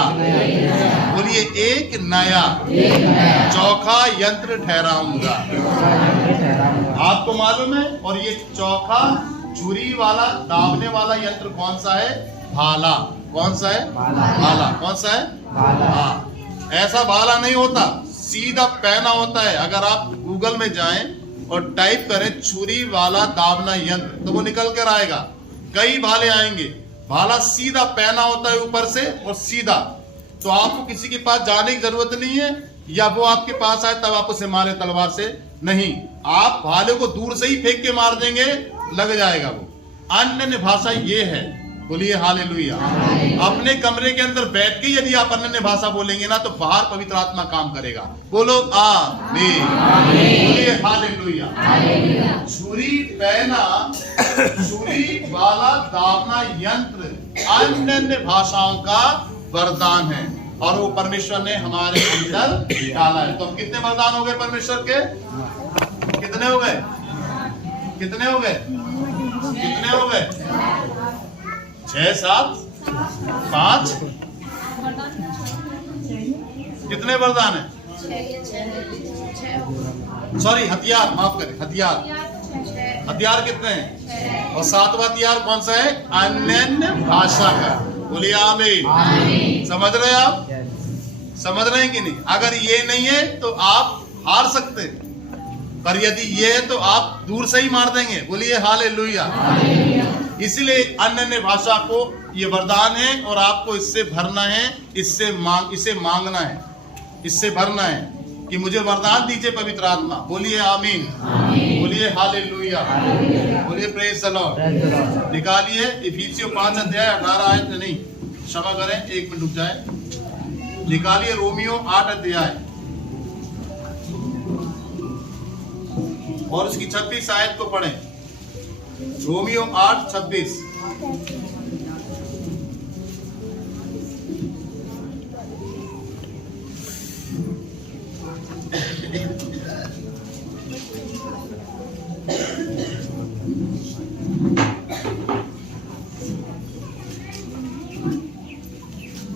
बोलिए एक नया चौका यंत्र ठहराऊंगा। आपको मालूम है? और ये चौका छुरी वाला दाबने वाला यंत्र कौन सा है? भाला। कौन सा है? भाला। कौन सा है? हाँ, ऐसा भाला नहीं होता, सीधा पैना होता है। अगर आप गूगल में जाएं और टाइप करें छुरी वाला दाबना यंत्र तो वो निकल कर आएगा। कई भाले आएंगे। भाला सीधा पैना होता है ऊपर से और सीधा, तो आपको किसी के पास जाने की जरूरत नहीं है, या वो आपके पास आए तब आप उसे मारे तलवार से नहीं। आप भाले को दूर से ही फेंक के मार देंगे, लग जाएगा वो। अन्य भाषा ये है, बोलिए हालेलुया। अपने कमरे के अंदर बैठ के यदि आप अन्य भाषा बोलेंगे ना तो बाहर पवित्र आत्मा काम करेगा। बोलो आमीन, बोलिए हालेलुया। छुरी पैना, छुरी वाला दाबना यंत्र अन्य भाषाओं का वरदान है और वो परमेश्वर ने हमारे अंदर डाला है। तो हम कितने वरदान हो गए परमेश्वर के? कितने हो गए? कितने हो गए? कितने हो गए? 6, 7, 5। कितने वरदान है? सॉरी, हथियार, माफ करें, हथियार। हथियार कितने हैं? और 7वां हथियार कौन सा है? अन्य भाषा का। बोलिए आमीन। समझ रहे हैं आप? समझ रहे हैं कि नहीं? अगर ये नहीं है तो आप हार सकते हैं, पर यदि ये है तो आप दूर से ही मार देंगे। बोलिए हालेलुया। इसलिए अन्य भाषा को ये वरदान है और आपको इससे भरना है, इसे मांगना है, इससे भरना है कि मुझे वरदान दीजिए पवित्र आत्मा। बोलिए आमीन, बोलिए हालेलुया, बोलिए प्रेज द लॉर्ड। निकालिए इफिसियों 5 अध्याय 18 आयत, नहीं क्षमा करें, 1 मिनट रुक जाए। निकालिए रोमियो 8 अध्याय और उसकी 26 आयत को पढ़ें। रोमियो 8:26।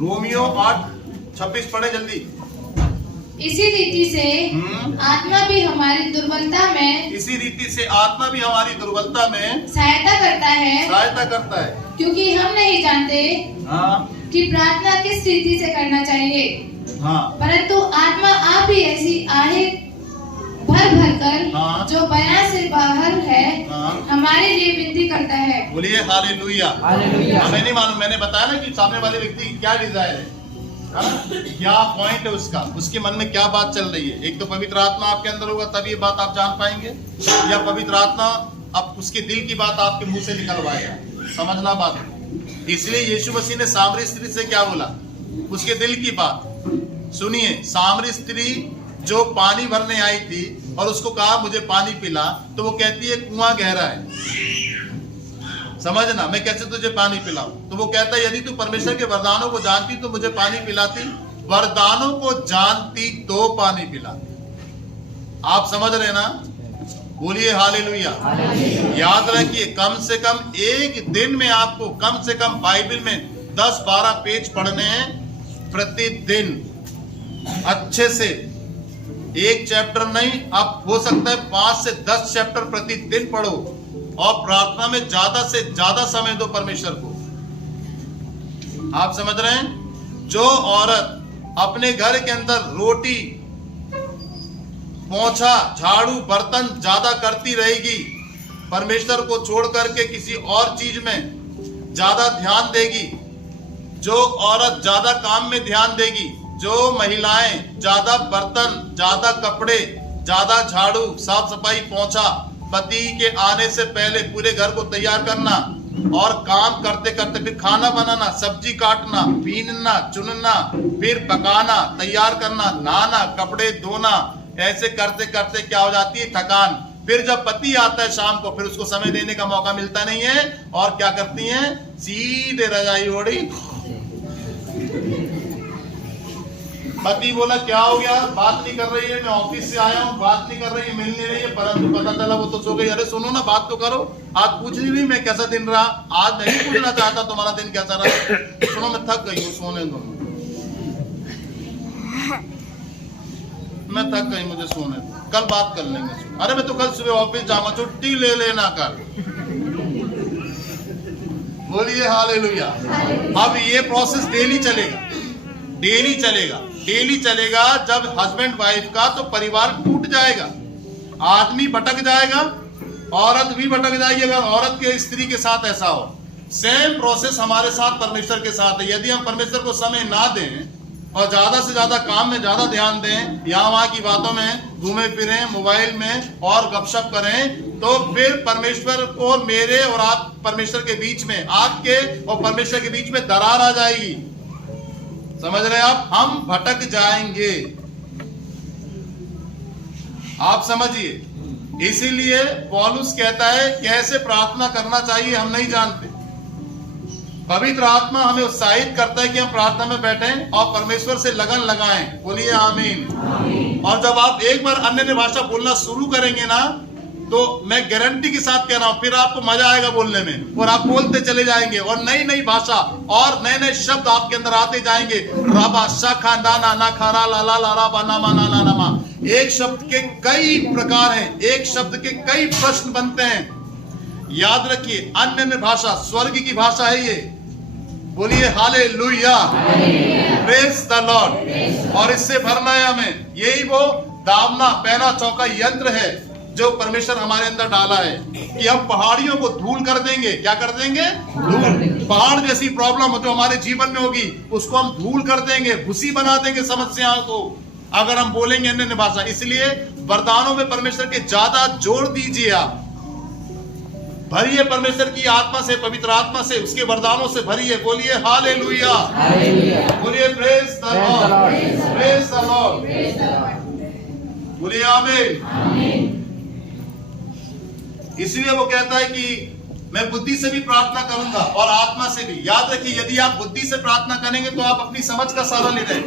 रोमियो 8:26 पढ़े जल्दी। इसी रीति से आत्मा भी हमारी दुर्बलता में, इसी रीति से आत्मा भी हमारी दुर्बलता में सहायता करता है, क्योंकि हम नहीं जानते कि प्रार्थना किस रीति से करना चाहिए, परंतु आत्मा आप ही ऐसी आहें भर भर कर जो बयान से बाहर है हमारे लिए विनती करता है। बोलिए हालेलुया। हमें नहीं मालूम, मैंने बताया ना कि सामने वाले व्यक्ति की क्या डिजायर है, क्या पॉइंट है उसका, उसके मन में क्या बात चल रही है। एक तो पवित्र आत्मा आपके अंदर होगा तब ये बात आप जान पाएंगे, या पवित्र आत्मा अब उसके दिल की बात आपके मुंह से निकलवाएगा। समझना बात। इसलिए यीशु मसीह ने सामरी स्त्री से क्या बोला? उसके दिल की बात सुनिए। सामरी स्त्री जो पानी भरने आई थी और उसको कहा मुझे पानी पिला, तो वो कहती है कुआं गहरा है, समझना, मैं कैसे तुझे पानी पिलाऊं? तो वो कहता है यदि तू परमेश्वर के वरदानों को जानती तो मुझे पानी पिलाती, वरदानों को जानती तो पानी पिलाती। आप समझ रहे ना? बोलिए हालेलुया। याद रखिए, कम से कम एक दिन में आपको कम से कम बाइबल में 10-12 पेज पढ़ने हैं प्रतिदिन, अच्छे से। एक चैप्टर नहीं, आप हो सकता है 5 से 10 चैप्टर प्रतिदिन पढ़ो और प्रार्थना में ज्यादा से ज्यादा समय दो परमेश्वर को। आप समझ रहे हैं? जो औरत अपने घर के अंदर रोटी, पोंछा, झाड़ू, बर्तन ज्यादा करती रहेगी, परमेश्वर को छोड़ करके किसी और चीज में ज्यादा ध्यान देगी, जो औरत ज्यादा काम में ध्यान देगी, जो महिलाएं ज्यादा बर्तन, ज्यादा कपड़े, ज्यादा झाड़ू, साफ सफाई, पोंछा, पति के आने से पहले पूरे घर को तैयार करना, और काम करते करते फिर खाना बनाना, सब्जी काटना, बीनना, चुनना, फिर पकाना, तैयार करना, नहाना, कपड़े धोना, ऐसे करते करते क्या हो जाती है, थकान। फिर जब पति आता है शाम को, फिर उसको समय देने का मौका मिलता नहीं है, और क्या करती हैं, सीधे रजाई ओढ़ी। पति बोला क्या हो गया, बात नहीं कर रही है, मैं ऑफिस से आया हूँ, बात नहीं कर रही है, मिल नहीं रही है, परंतु पता चला वो तो सो गई। अरे सुनो ना, बात तो करो, आज पूछ रही नहीं मैं कैसा दिन रहा, आज नहीं पूछना चाहता तुम्हारा दिन कैसा रहा। सुनो मैं थक गई हूँ, सोने दो, मैं थक गई, मुझे सोने दो, कल बात कर लेंगे। अरे मैं तो कल सुबह ऑफिस जाऊंगा, छुट्टी ले लेना कल। बोलिए हालेलुया। अब ये प्रोसेस डेली चलेगा, डेली चलेगा, डेली चलेगा। जब हस्बैंड वाइफ का तो परिवार टूट जाएगा, आदमी भटक जाएगा, औरत भी भटक जाएगी। अगर औरत के स्त्री के साथ ऐसा हो, सेम प्रोसेस हमारे साथ परमेश्वर के साथ है। यदि हम परमेश्वर को समय ना दें और ज्यादा से ज्यादा काम में ज्यादा ध्यान दें, यहाँ वहां की बातों में घूमे फिरें, मोबाइल में और गपशप करें, तो फिर परमेश्वर को, मेरे और आप परमेश्वर के बीच में, आपके और परमेश्वर के बीच में दरार आ जाएगी। समझ रहे हैं आप, हम भटक जाएंगे। आप समझिए। इसीलिए पौलुस कहता है कैसे प्रार्थना करना चाहिए हम नहीं जानते। पवित्र आत्मा हमें उत्साहित करता है कि हम प्रार्थना में बैठें और परमेश्वर से लगन लगाएं। बोलिए आमीन। और जब आप एक बार अन्य भाषा बोलना शुरू करेंगे ना, तो मैं गारंटी के साथ कह रहा हूं, फिर आपको मजा आएगा बोलने में, और आप बोलते चले जाएंगे, और नई नई भाषा और नए नए शब्द आपके अंदर आते जाएंगे। रबा शाखा दाना ना खारा लाला लारा बाना माना ना नमा। एक शब्द के कई प्रकार हैं, एक शब्द के कई प्रश्न बनते हैं। याद रखिए, अन्य भाषा स्वर्ग की भाषा है ये। बोलिए हालेलुया, प्रेज द लॉर्ड। और इससे भरना है हमें। यही वो दावना पैना चौका यंत्र है जो परमेश्वर हमारे अंदर डाला है, कि हम पहाड़ियों को धूल कर देंगे। क्या कर देंगे? धूल। पहाड़ जैसी प्रॉब्लम जो हमारे जीवन में होगी, उसको हम धूल कर देंगे, भूसी बना देंगे समस्याओं को, अगर हम बोलेंगे अन्य भाषा। इसलिए वरदानों में परमेश्वर के ज्यादा जोर दीजिए। आप भरिए परमेश्वर की आत्मा से, पवित्र आत्मा से, उसके वरदानों से भरिए। बोलिए हालेलुया, बोलिए praise the Lord, praise the Lord, बोलिए आमीन। इसलिए वो कहता है कि मैं बुद्धि से भी प्रार्थना करूंगा और आत्मा से भी। याद रखिए, यदि आप बुद्धि से प्रार्थना करेंगे तो आप अपनी समझ का सहारा ले रहे हैं।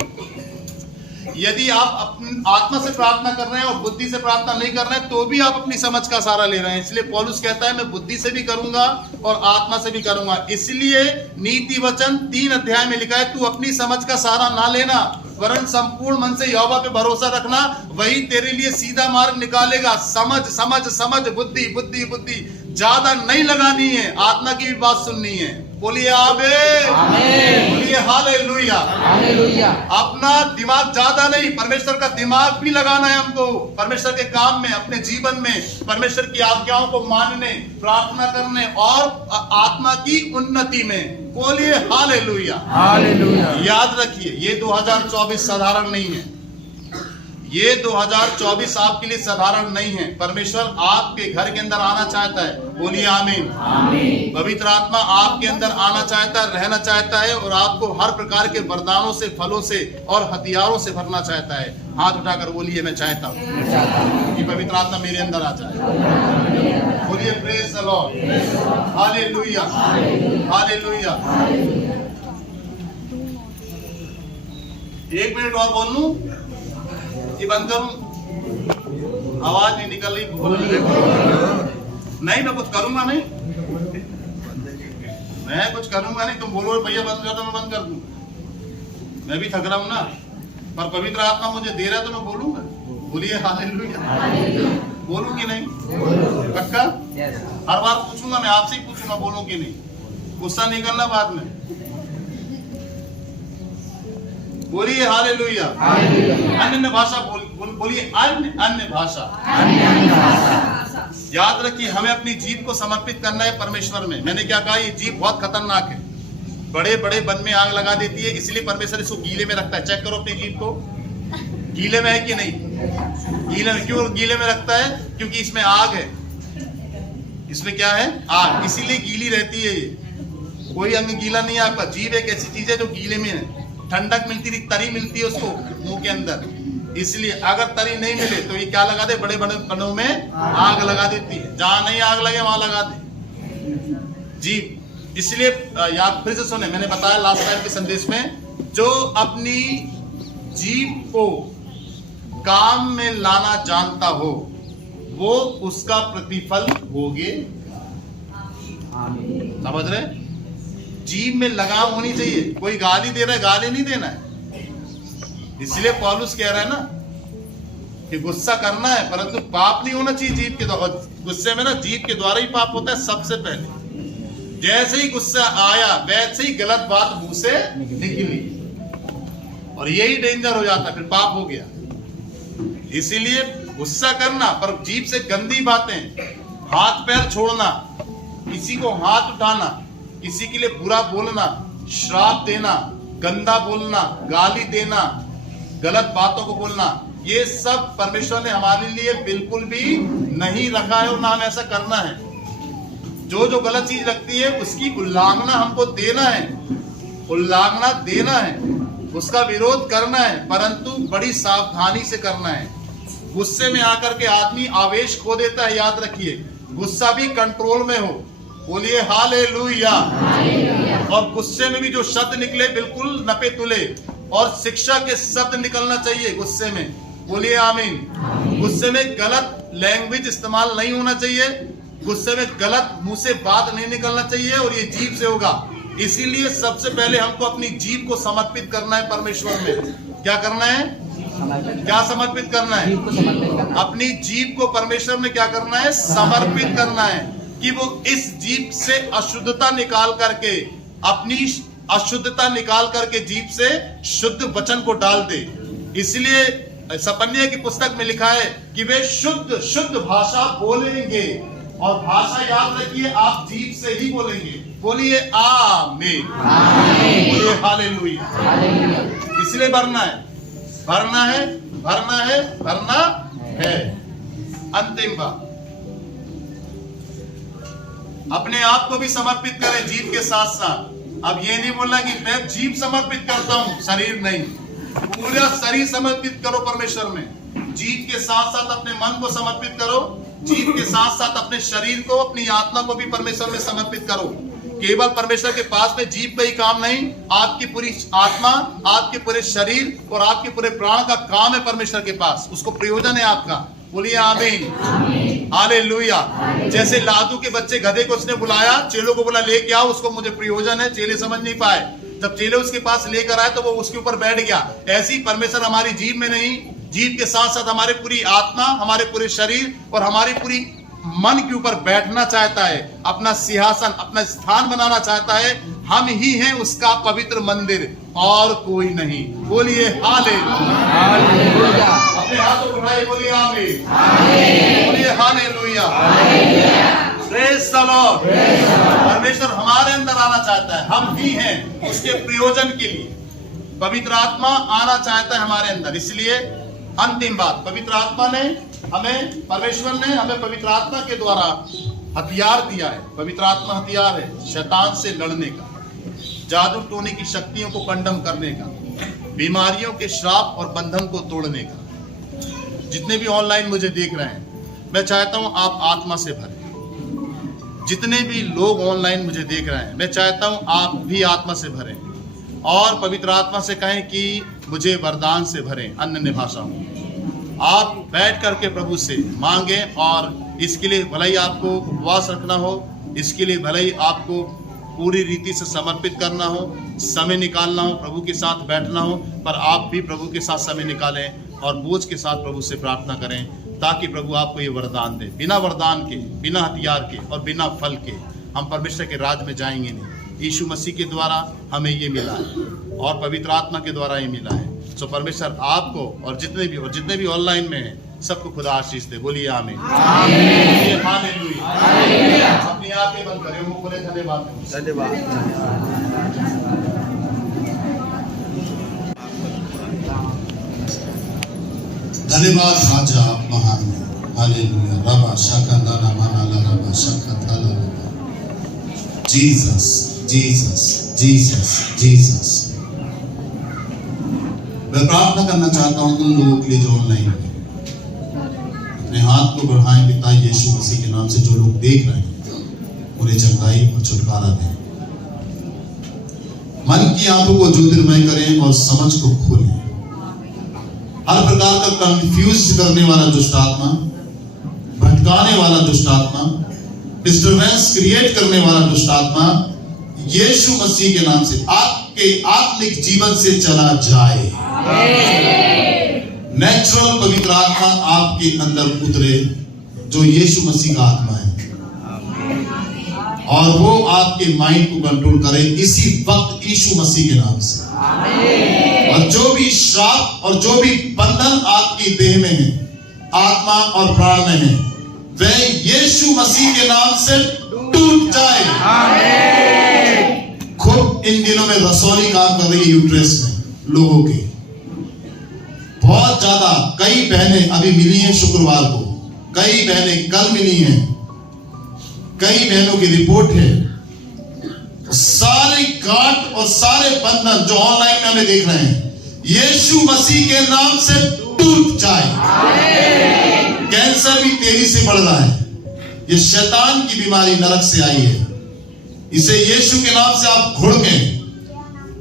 यदि आप अपनी आत्मा से प्रार्थना कर रहे हैं और बुद्धि से प्रार्थना नहीं कर रहे हैं, तो भी आप अपनी समझ का सहारा ले रहे हैं। इसलिए पौलुस कहता है मैं बुद्धि से भी करूंगा और आत्मा से भी करूंगा। इसलिए नीति वचन 3 अध्याय में लिखा है, तू अपनी समझ का सहारा ना लेना, वरन संपूर्ण मन से यहोवा पे भरोसा रखना, वही तेरे लिए सीधा मार्ग निकालेगा। समझ समझ समझ, बुद्धि बुद्धि बुद्धि, ज्यादा नहीं लगानी है, आत्मा की भी बात सुननी है। बोलिए आमीन, बोलिए हालेलुया, हालेलुया। अपना दिमाग ज्यादा नहीं, परमेश्वर का दिमाग भी लगाना है हमको, परमेश्वर के काम में, अपने जीवन में, परमेश्वर की आज्ञाओं को मानने, प्रार्थना करने और आत्मा की उन्नति में। बोलिए हालेलुया, हालेलुया। याद रखिए, ये 2024 साधारण नहीं है। ये 2024 आपके लिए साधारण नहीं है। परमेश्वर आपके घर के अंदर आना चाहता है। बोलिए आमीन, आमीन। पवित्र आत्मा आपके अंदर आना चाहता है, रहना चाहता है, और आपको हर प्रकार के वरदानों से, फलों से और हथियारों से भरना चाहता है। हाथ उठाकर बोलिए मैं चाहता हूँ कि पवित्र आत्मा मेरे अंदर आ जाए। बोलिए praise the Lord, hallelujah, hallelujah. 1 minute और बोल लूं कि बंद करूं? आवाज नहीं निकल रही। नहीं, मैं कुछ करूंगा नहीं, मैं कुछ करूंगा नहीं। तुम बोलो भैया बंद कर दो, मैं बंद कर दूं। मैं भी थक रहा हूं ना, पर पवित्र आत्मा मुझे दे रहा है तो मैं बोलूंगा। बोलिए हालेलुया, बोलूं कि नहीं? पक्का? हर बार पूछूंगा, मैं आपसे ही पूछूंगा, बोलूं कि नहीं? गुस्सा नहीं करना बाद में। बोलिए हालेलुया, अन्य भाषा बोलिए, अन्य भाषा। याद रखिए, हमें अपनी जीभ को समर्पित करना है परमेश्वर में। मैंने क्या कहा, ये जीभ बहुत खतरनाक है, बड़े बड़े वन में आग लगा देती है। इसलिए परमेश्वर इसको गीले में रखता है। चेक करो अपनी जीभ को, गीले में है कि नहीं? गीले में। क्यों गीले में रखता है? क्योंकि इसमें आग है, इसमें क्या है? आग, इसीलिए गीली रहती है ये। कोई अंग गीला नहीं है आपका। जीभ एक ऐसी चीज है जो गीले में है, ठंडक मिलती है, तरी मिलती है उसको मुंह के अंदर। इसलिए अगर तरी नहीं मिले तो ये क्या लगा दे? बड़े बड़े कणों में आग लगा देती है। जहां नहीं आग लगे वहां लगा दे जीभ। इसलिए याद फिर से सुने, मैंने बताया लास्ट टाइम के संदेश में, जो अपनी जीभ को काम में लाना जानता हो वो उसका प्रतिफल भोगे। समझ रहे? जीभ में लगाम होनी चाहिए। कोई गाली दे रहा है, गाली नहीं देना है। इसलिए पौलुस कह रहा है ना कि गुस्सा करना है परंतु पाप नहीं होना चाहिए जीभ के द्वारा। गुस्से में ना जीभ के द्वारा ही पाप होता है सबसे पहले। जैसे ही गुस्सा आया वैसे ही गलत बात मुंह से निकली और यही डेंजर हो जाता है, फिर पाप हो गया। इसीलिए गुस्सा करना पर जीभ से गंदी बातें, हाथ पैर छोड़ना, किसी को हाथ उठाना, किसी के लिए बुरा बोलना, श्राप देना, गंदा बोलना, गाली देना, गलत बातों को बोलना, ये सब परमेश्वर ने हमारे लिए बिल्कुल भी नहीं रखा है और ना हम ऐसा करना है। जो जो गलत चीज लगती है उसकी उल्लंघना हमको देना है, उल्लंघना देना है, उसका विरोध करना है, परंतु बड़ी सावधानी से करना है। गुस्से में आकर के आदमी आवेश खो देता है। याद रखिए, गुस्सा भी कंट्रोल में हो। बोलिए हालेलुया। और गुस्से में भी जो शब्द निकले बिल्कुल नपे तुले और शिक्षा के शब्द निकलना चाहिए गुस्से में। बोलिए आमीन। गुस्से में गलत लैंग्वेज इस्तेमाल नहीं होना चाहिए, गुस्से में गलत मुंह से बात नहीं निकलना चाहिए और ये जीभ से होगा। इसीलिए सबसे पहले हमको अपनी जीभ को समर्पित करना है परमेश्वर में। क्या करना है? क्या समर्पित करना है? अपनी जीभ को परमेश्वर में क्या करना है? समर्पित करना है कि वो इस जीभ से अशुद्धता निकाल करके, अपनी अशुद्धता निकाल करके जीभ से शुद्ध वचन को डाल दे। इसलिए सपन्या की पुस्तक में लिखा है कि वे शुद्ध शुद्ध भाषा बोलेंगे। और भाषा याद रखिए, आप जीभ से ही बोलेंगे। बोलिए आमीन, बोलिए हालेलुया। इसलिए भरना है, भरना है, भरना है, भरना है। अंतिम बात, अपने आप को भी समर्पित करें जीभ के साथ साथ। अब ये नहीं बोलना कि मैं जीभ समर्पित करता हूं, शरीर नहीं। पूरा शरीर समर्पित करो परमेश्वर में। जीभ के साथ साथ अपने मन को समर्पित करो, जीभ के साथ साथ अपने शरीर को, अपनी आत्मा को भी परमेश्वर में समर्पित करो। केवल परमेश्वर के पास में जीभ का ही काम नहीं, आपकी पूरी आत्मा, आपके पूरे शरीर और आपके पूरे प्राण का काम है परमेश्वर के पास। उसको प्रयोजन है आपका। बोलिए आमीन, हालेलुया। जैसे लादू के बच्चे गधे को उसने बुलाया, चेलों को बोला लेके आओ, उसको मुझे प्रयोजन है। चेले समझ नहीं पाए, जब चेले उसके पास लेकर आए तो वो उसके ऊपर बैठ गया। ऐसी परमेश्वर हमारी जीभ में नहीं, जीभ के साथ साथ हमारे पूरी आत्मा, हमारे पूरे शरीर और हमारी पूरी मन के ऊपर बैठना चाहता है, अपना सिंहासन, अपना स्थान बनाना चाहता है। हम ही हैं उसका पवित्र मंदिर और कोई नहीं। बोलिए हालेलुया। अपने हाथों को उठाइए, बोलिए आमीन, बोलिए हालेलुया। Praise the Lord. परमेश्वर हमारे अंदर आना चाहता है, हम ही हैं उसके प्रयोजन के लिए। पवित्र आत्मा आना चाहता है हमारे अंदर। इसलिए अंतिम बात, पवित्र आत्मा ने हमें, परमेश्वर ने हमें पवित्र आत्मा के द्वारा हथियार दिया है। पवित्र आत्मा हथियार है शैतान से लड़ने का, जादू टोने की शक्तियों को कंडम करने का, बीमारियों के श्राप और बंधन को तोड़ने का। जितने भी ऑनलाइन मुझे देख रहे हैं, मैं चाहता हूं आप आत्मा से भरें। जितने भी लोग ऑनलाइन मुझे देख रहे हैं, मैं चाहता हूं आप भी आत्मा से भरें और पवित्र आत्मा से कहें कि मुझे वरदान से भरें, अन्य भाषाओं में। आप बैठ करके प्रभु से मांगे और इसके लिए भले ही आपको उपवास रखना हो, इसके लिए भले ही आपको पूरी रीति से समर्पित करना हो, समय निकालना हो, प्रभु के साथ बैठना हो, पर आप भी प्रभु के साथ समय निकालें और बोझ के साथ प्रभु से प्रार्थना करें ताकि प्रभु आपको ये वरदान दे। बिना वरदान के, बिना हथियार के और बिना फल के हम परमेश्वर के राज में जाएंगे नहीं। यीशु मसीह के द्वारा हमें ये मिला है और पवित्र आत्मा के द्वारा ये मिला है। सो परमेश्वर आपको और जितने भी ऑनलाइन में हैं सबको खुदा आशीष दे। बोलिए आमीन, हालेलुया। अपनी आंखें बंद करें, मुंह खोले। धन्यवाद, धन्यवाद। धन्यवाद राजा, आप महान हैं। हालेलुया। रबा शाखा लाना माना ला रबा शाखा थाला रबा। Jesus Jesus Jesus Jesus. मैं प्रार्थना करना चाहता हूं उन लोगों के लिए जो ऑनलाइन है, अपने हाथ को बढ़ाएं पिता यीशु मसीह के नाम से। जो लोग देख रहे हैं उन्हें चंगाई और छुटकारा दें। मन की आंखों को ज्योतिर्मय करें और समझ को खोलें। हर प्रकार का कंफ्यूज करने वाला दुष्ट आत्मा, भटकाने वाला दुष्ट आत्मा, डिस्टर्बेंस क्रिएट करने वाला दुष्ट आत्मा यीशु मसीह के नाम से आपके आत्मिक जीवन से चला जाए। नेचुरल पवित्र आत्मा आपके अंदर उतरे जो यीशु मसीह का आत्मा है, और वो आपके माइंड को कंट्रोल करे इसी वक्त यीशु मसीह के नाम से। और जो भी श्राप और जो भी बंधन आपकी देह में है, आत्मा और प्राण में है, वह यीशु मसीह के नाम से टूट जाए। खूब इन दिनों में रसौली काम कर रही है यूट्रस में लोगों के, बहुत ज्यादा। कई बहनें अभी मिली हैं शुक्रवार को, कई बहनें कल मिली हैं, कई बहनों की रिपोर्ट है। सारे गांठ और सारे बंधन जो ऑनलाइन में हमें देख रहे हैं, यीशु मसीह के नाम से टूट जाए। कैंसर भी तेजी से बढ़ रहा है। ये शैतान की बीमारी नरक से आई है। इसे यीशु के नाम से आप घुड़ के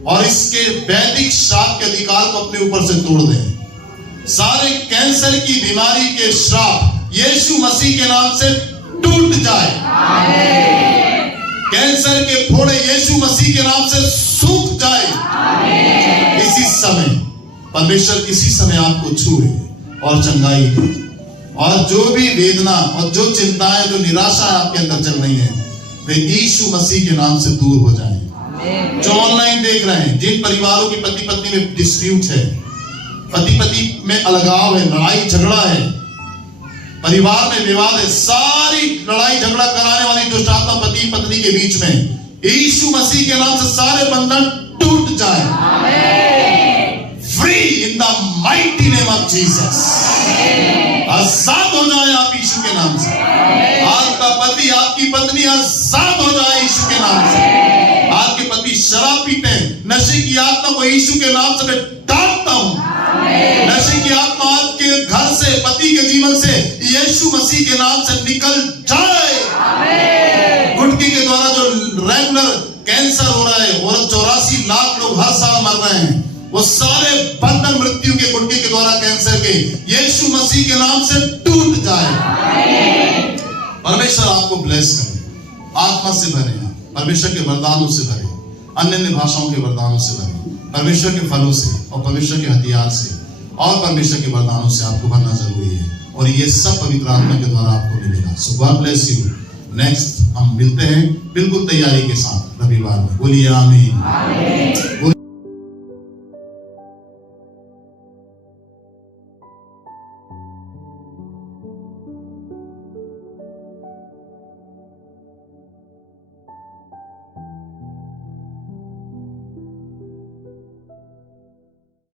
और इसके वैदिक श्राप के अधिकार को अपने ऊपर से तोड़ दें। सारे कैंसर की बीमारी के श्राप यीशु मसीह के नाम से टूट जाए। कैंसर के फोड़े यीशु मसीह के नाम से सूख जाए। इसी समय परमेश्वर इसी समय आपको छूए और चंगाई दे। और जो भी वेदना और जो चिंताएं, जो निराशा आपके अंदर चल रही हैं, वे यीशु मसीह के नाम से दूर हो जाएं। जो ऑनलाइन देख रहे हैं, जिन परिवारों की पति पत्नी में डिस्प्यूट है, पति पत्नी में अलगाव है, लड़ाई झगड़ा है, परिवार में विवाद है, सारी लड़ाई झगड़ा कराने वाली दुष्ट आत्मा पति पत्नी के बीच में, यीशु मसीह के नाम से सारे बंधन टूट जाए। Free in the mighty name of Jesus. आजाद हो जाए आप यीशु के नाम से। आपका पति, आपकी पत्नी आजाद हो जाए यीशु के नाम से। आपके पति शराब पीते हैं, नशे की आत्मा को यीशु के नाम से मैं डांटता हूं। नशे की आत्मा आपके घर से, पति के जीवन से यीशु मसीह के नाम से निकल जाए। गुटकी के द्वारा जो रेगुलर कैंसर हो रहा है, और 84 लाख लोग हर साल मर रहे हैं, वो सारे बंधन मृत्यु के, गुटकी के द्वारा कैंसर के, यीशु मसीह के नाम से टूट जाए। परमेश्वर आपको ब्लेस करे, आत्मा से भरे, परमेश्वर के वरदानों से भरे, अन्य भाषाओं के वरदानों से भरे, परमेश्वर के फलों से और परमेश्वर के हथियार से और परमेश्वर के वरदानों से आपको भरना जरूरी है। और ये सब पवित्र आत्मा के द्वारा आपको मिलेगा। सो गॉड ब्लेस यू। नेक्स्ट हम मिलते हैं बिल्कुल तैयारी के साथ रविवार में। बोलिए आमीन।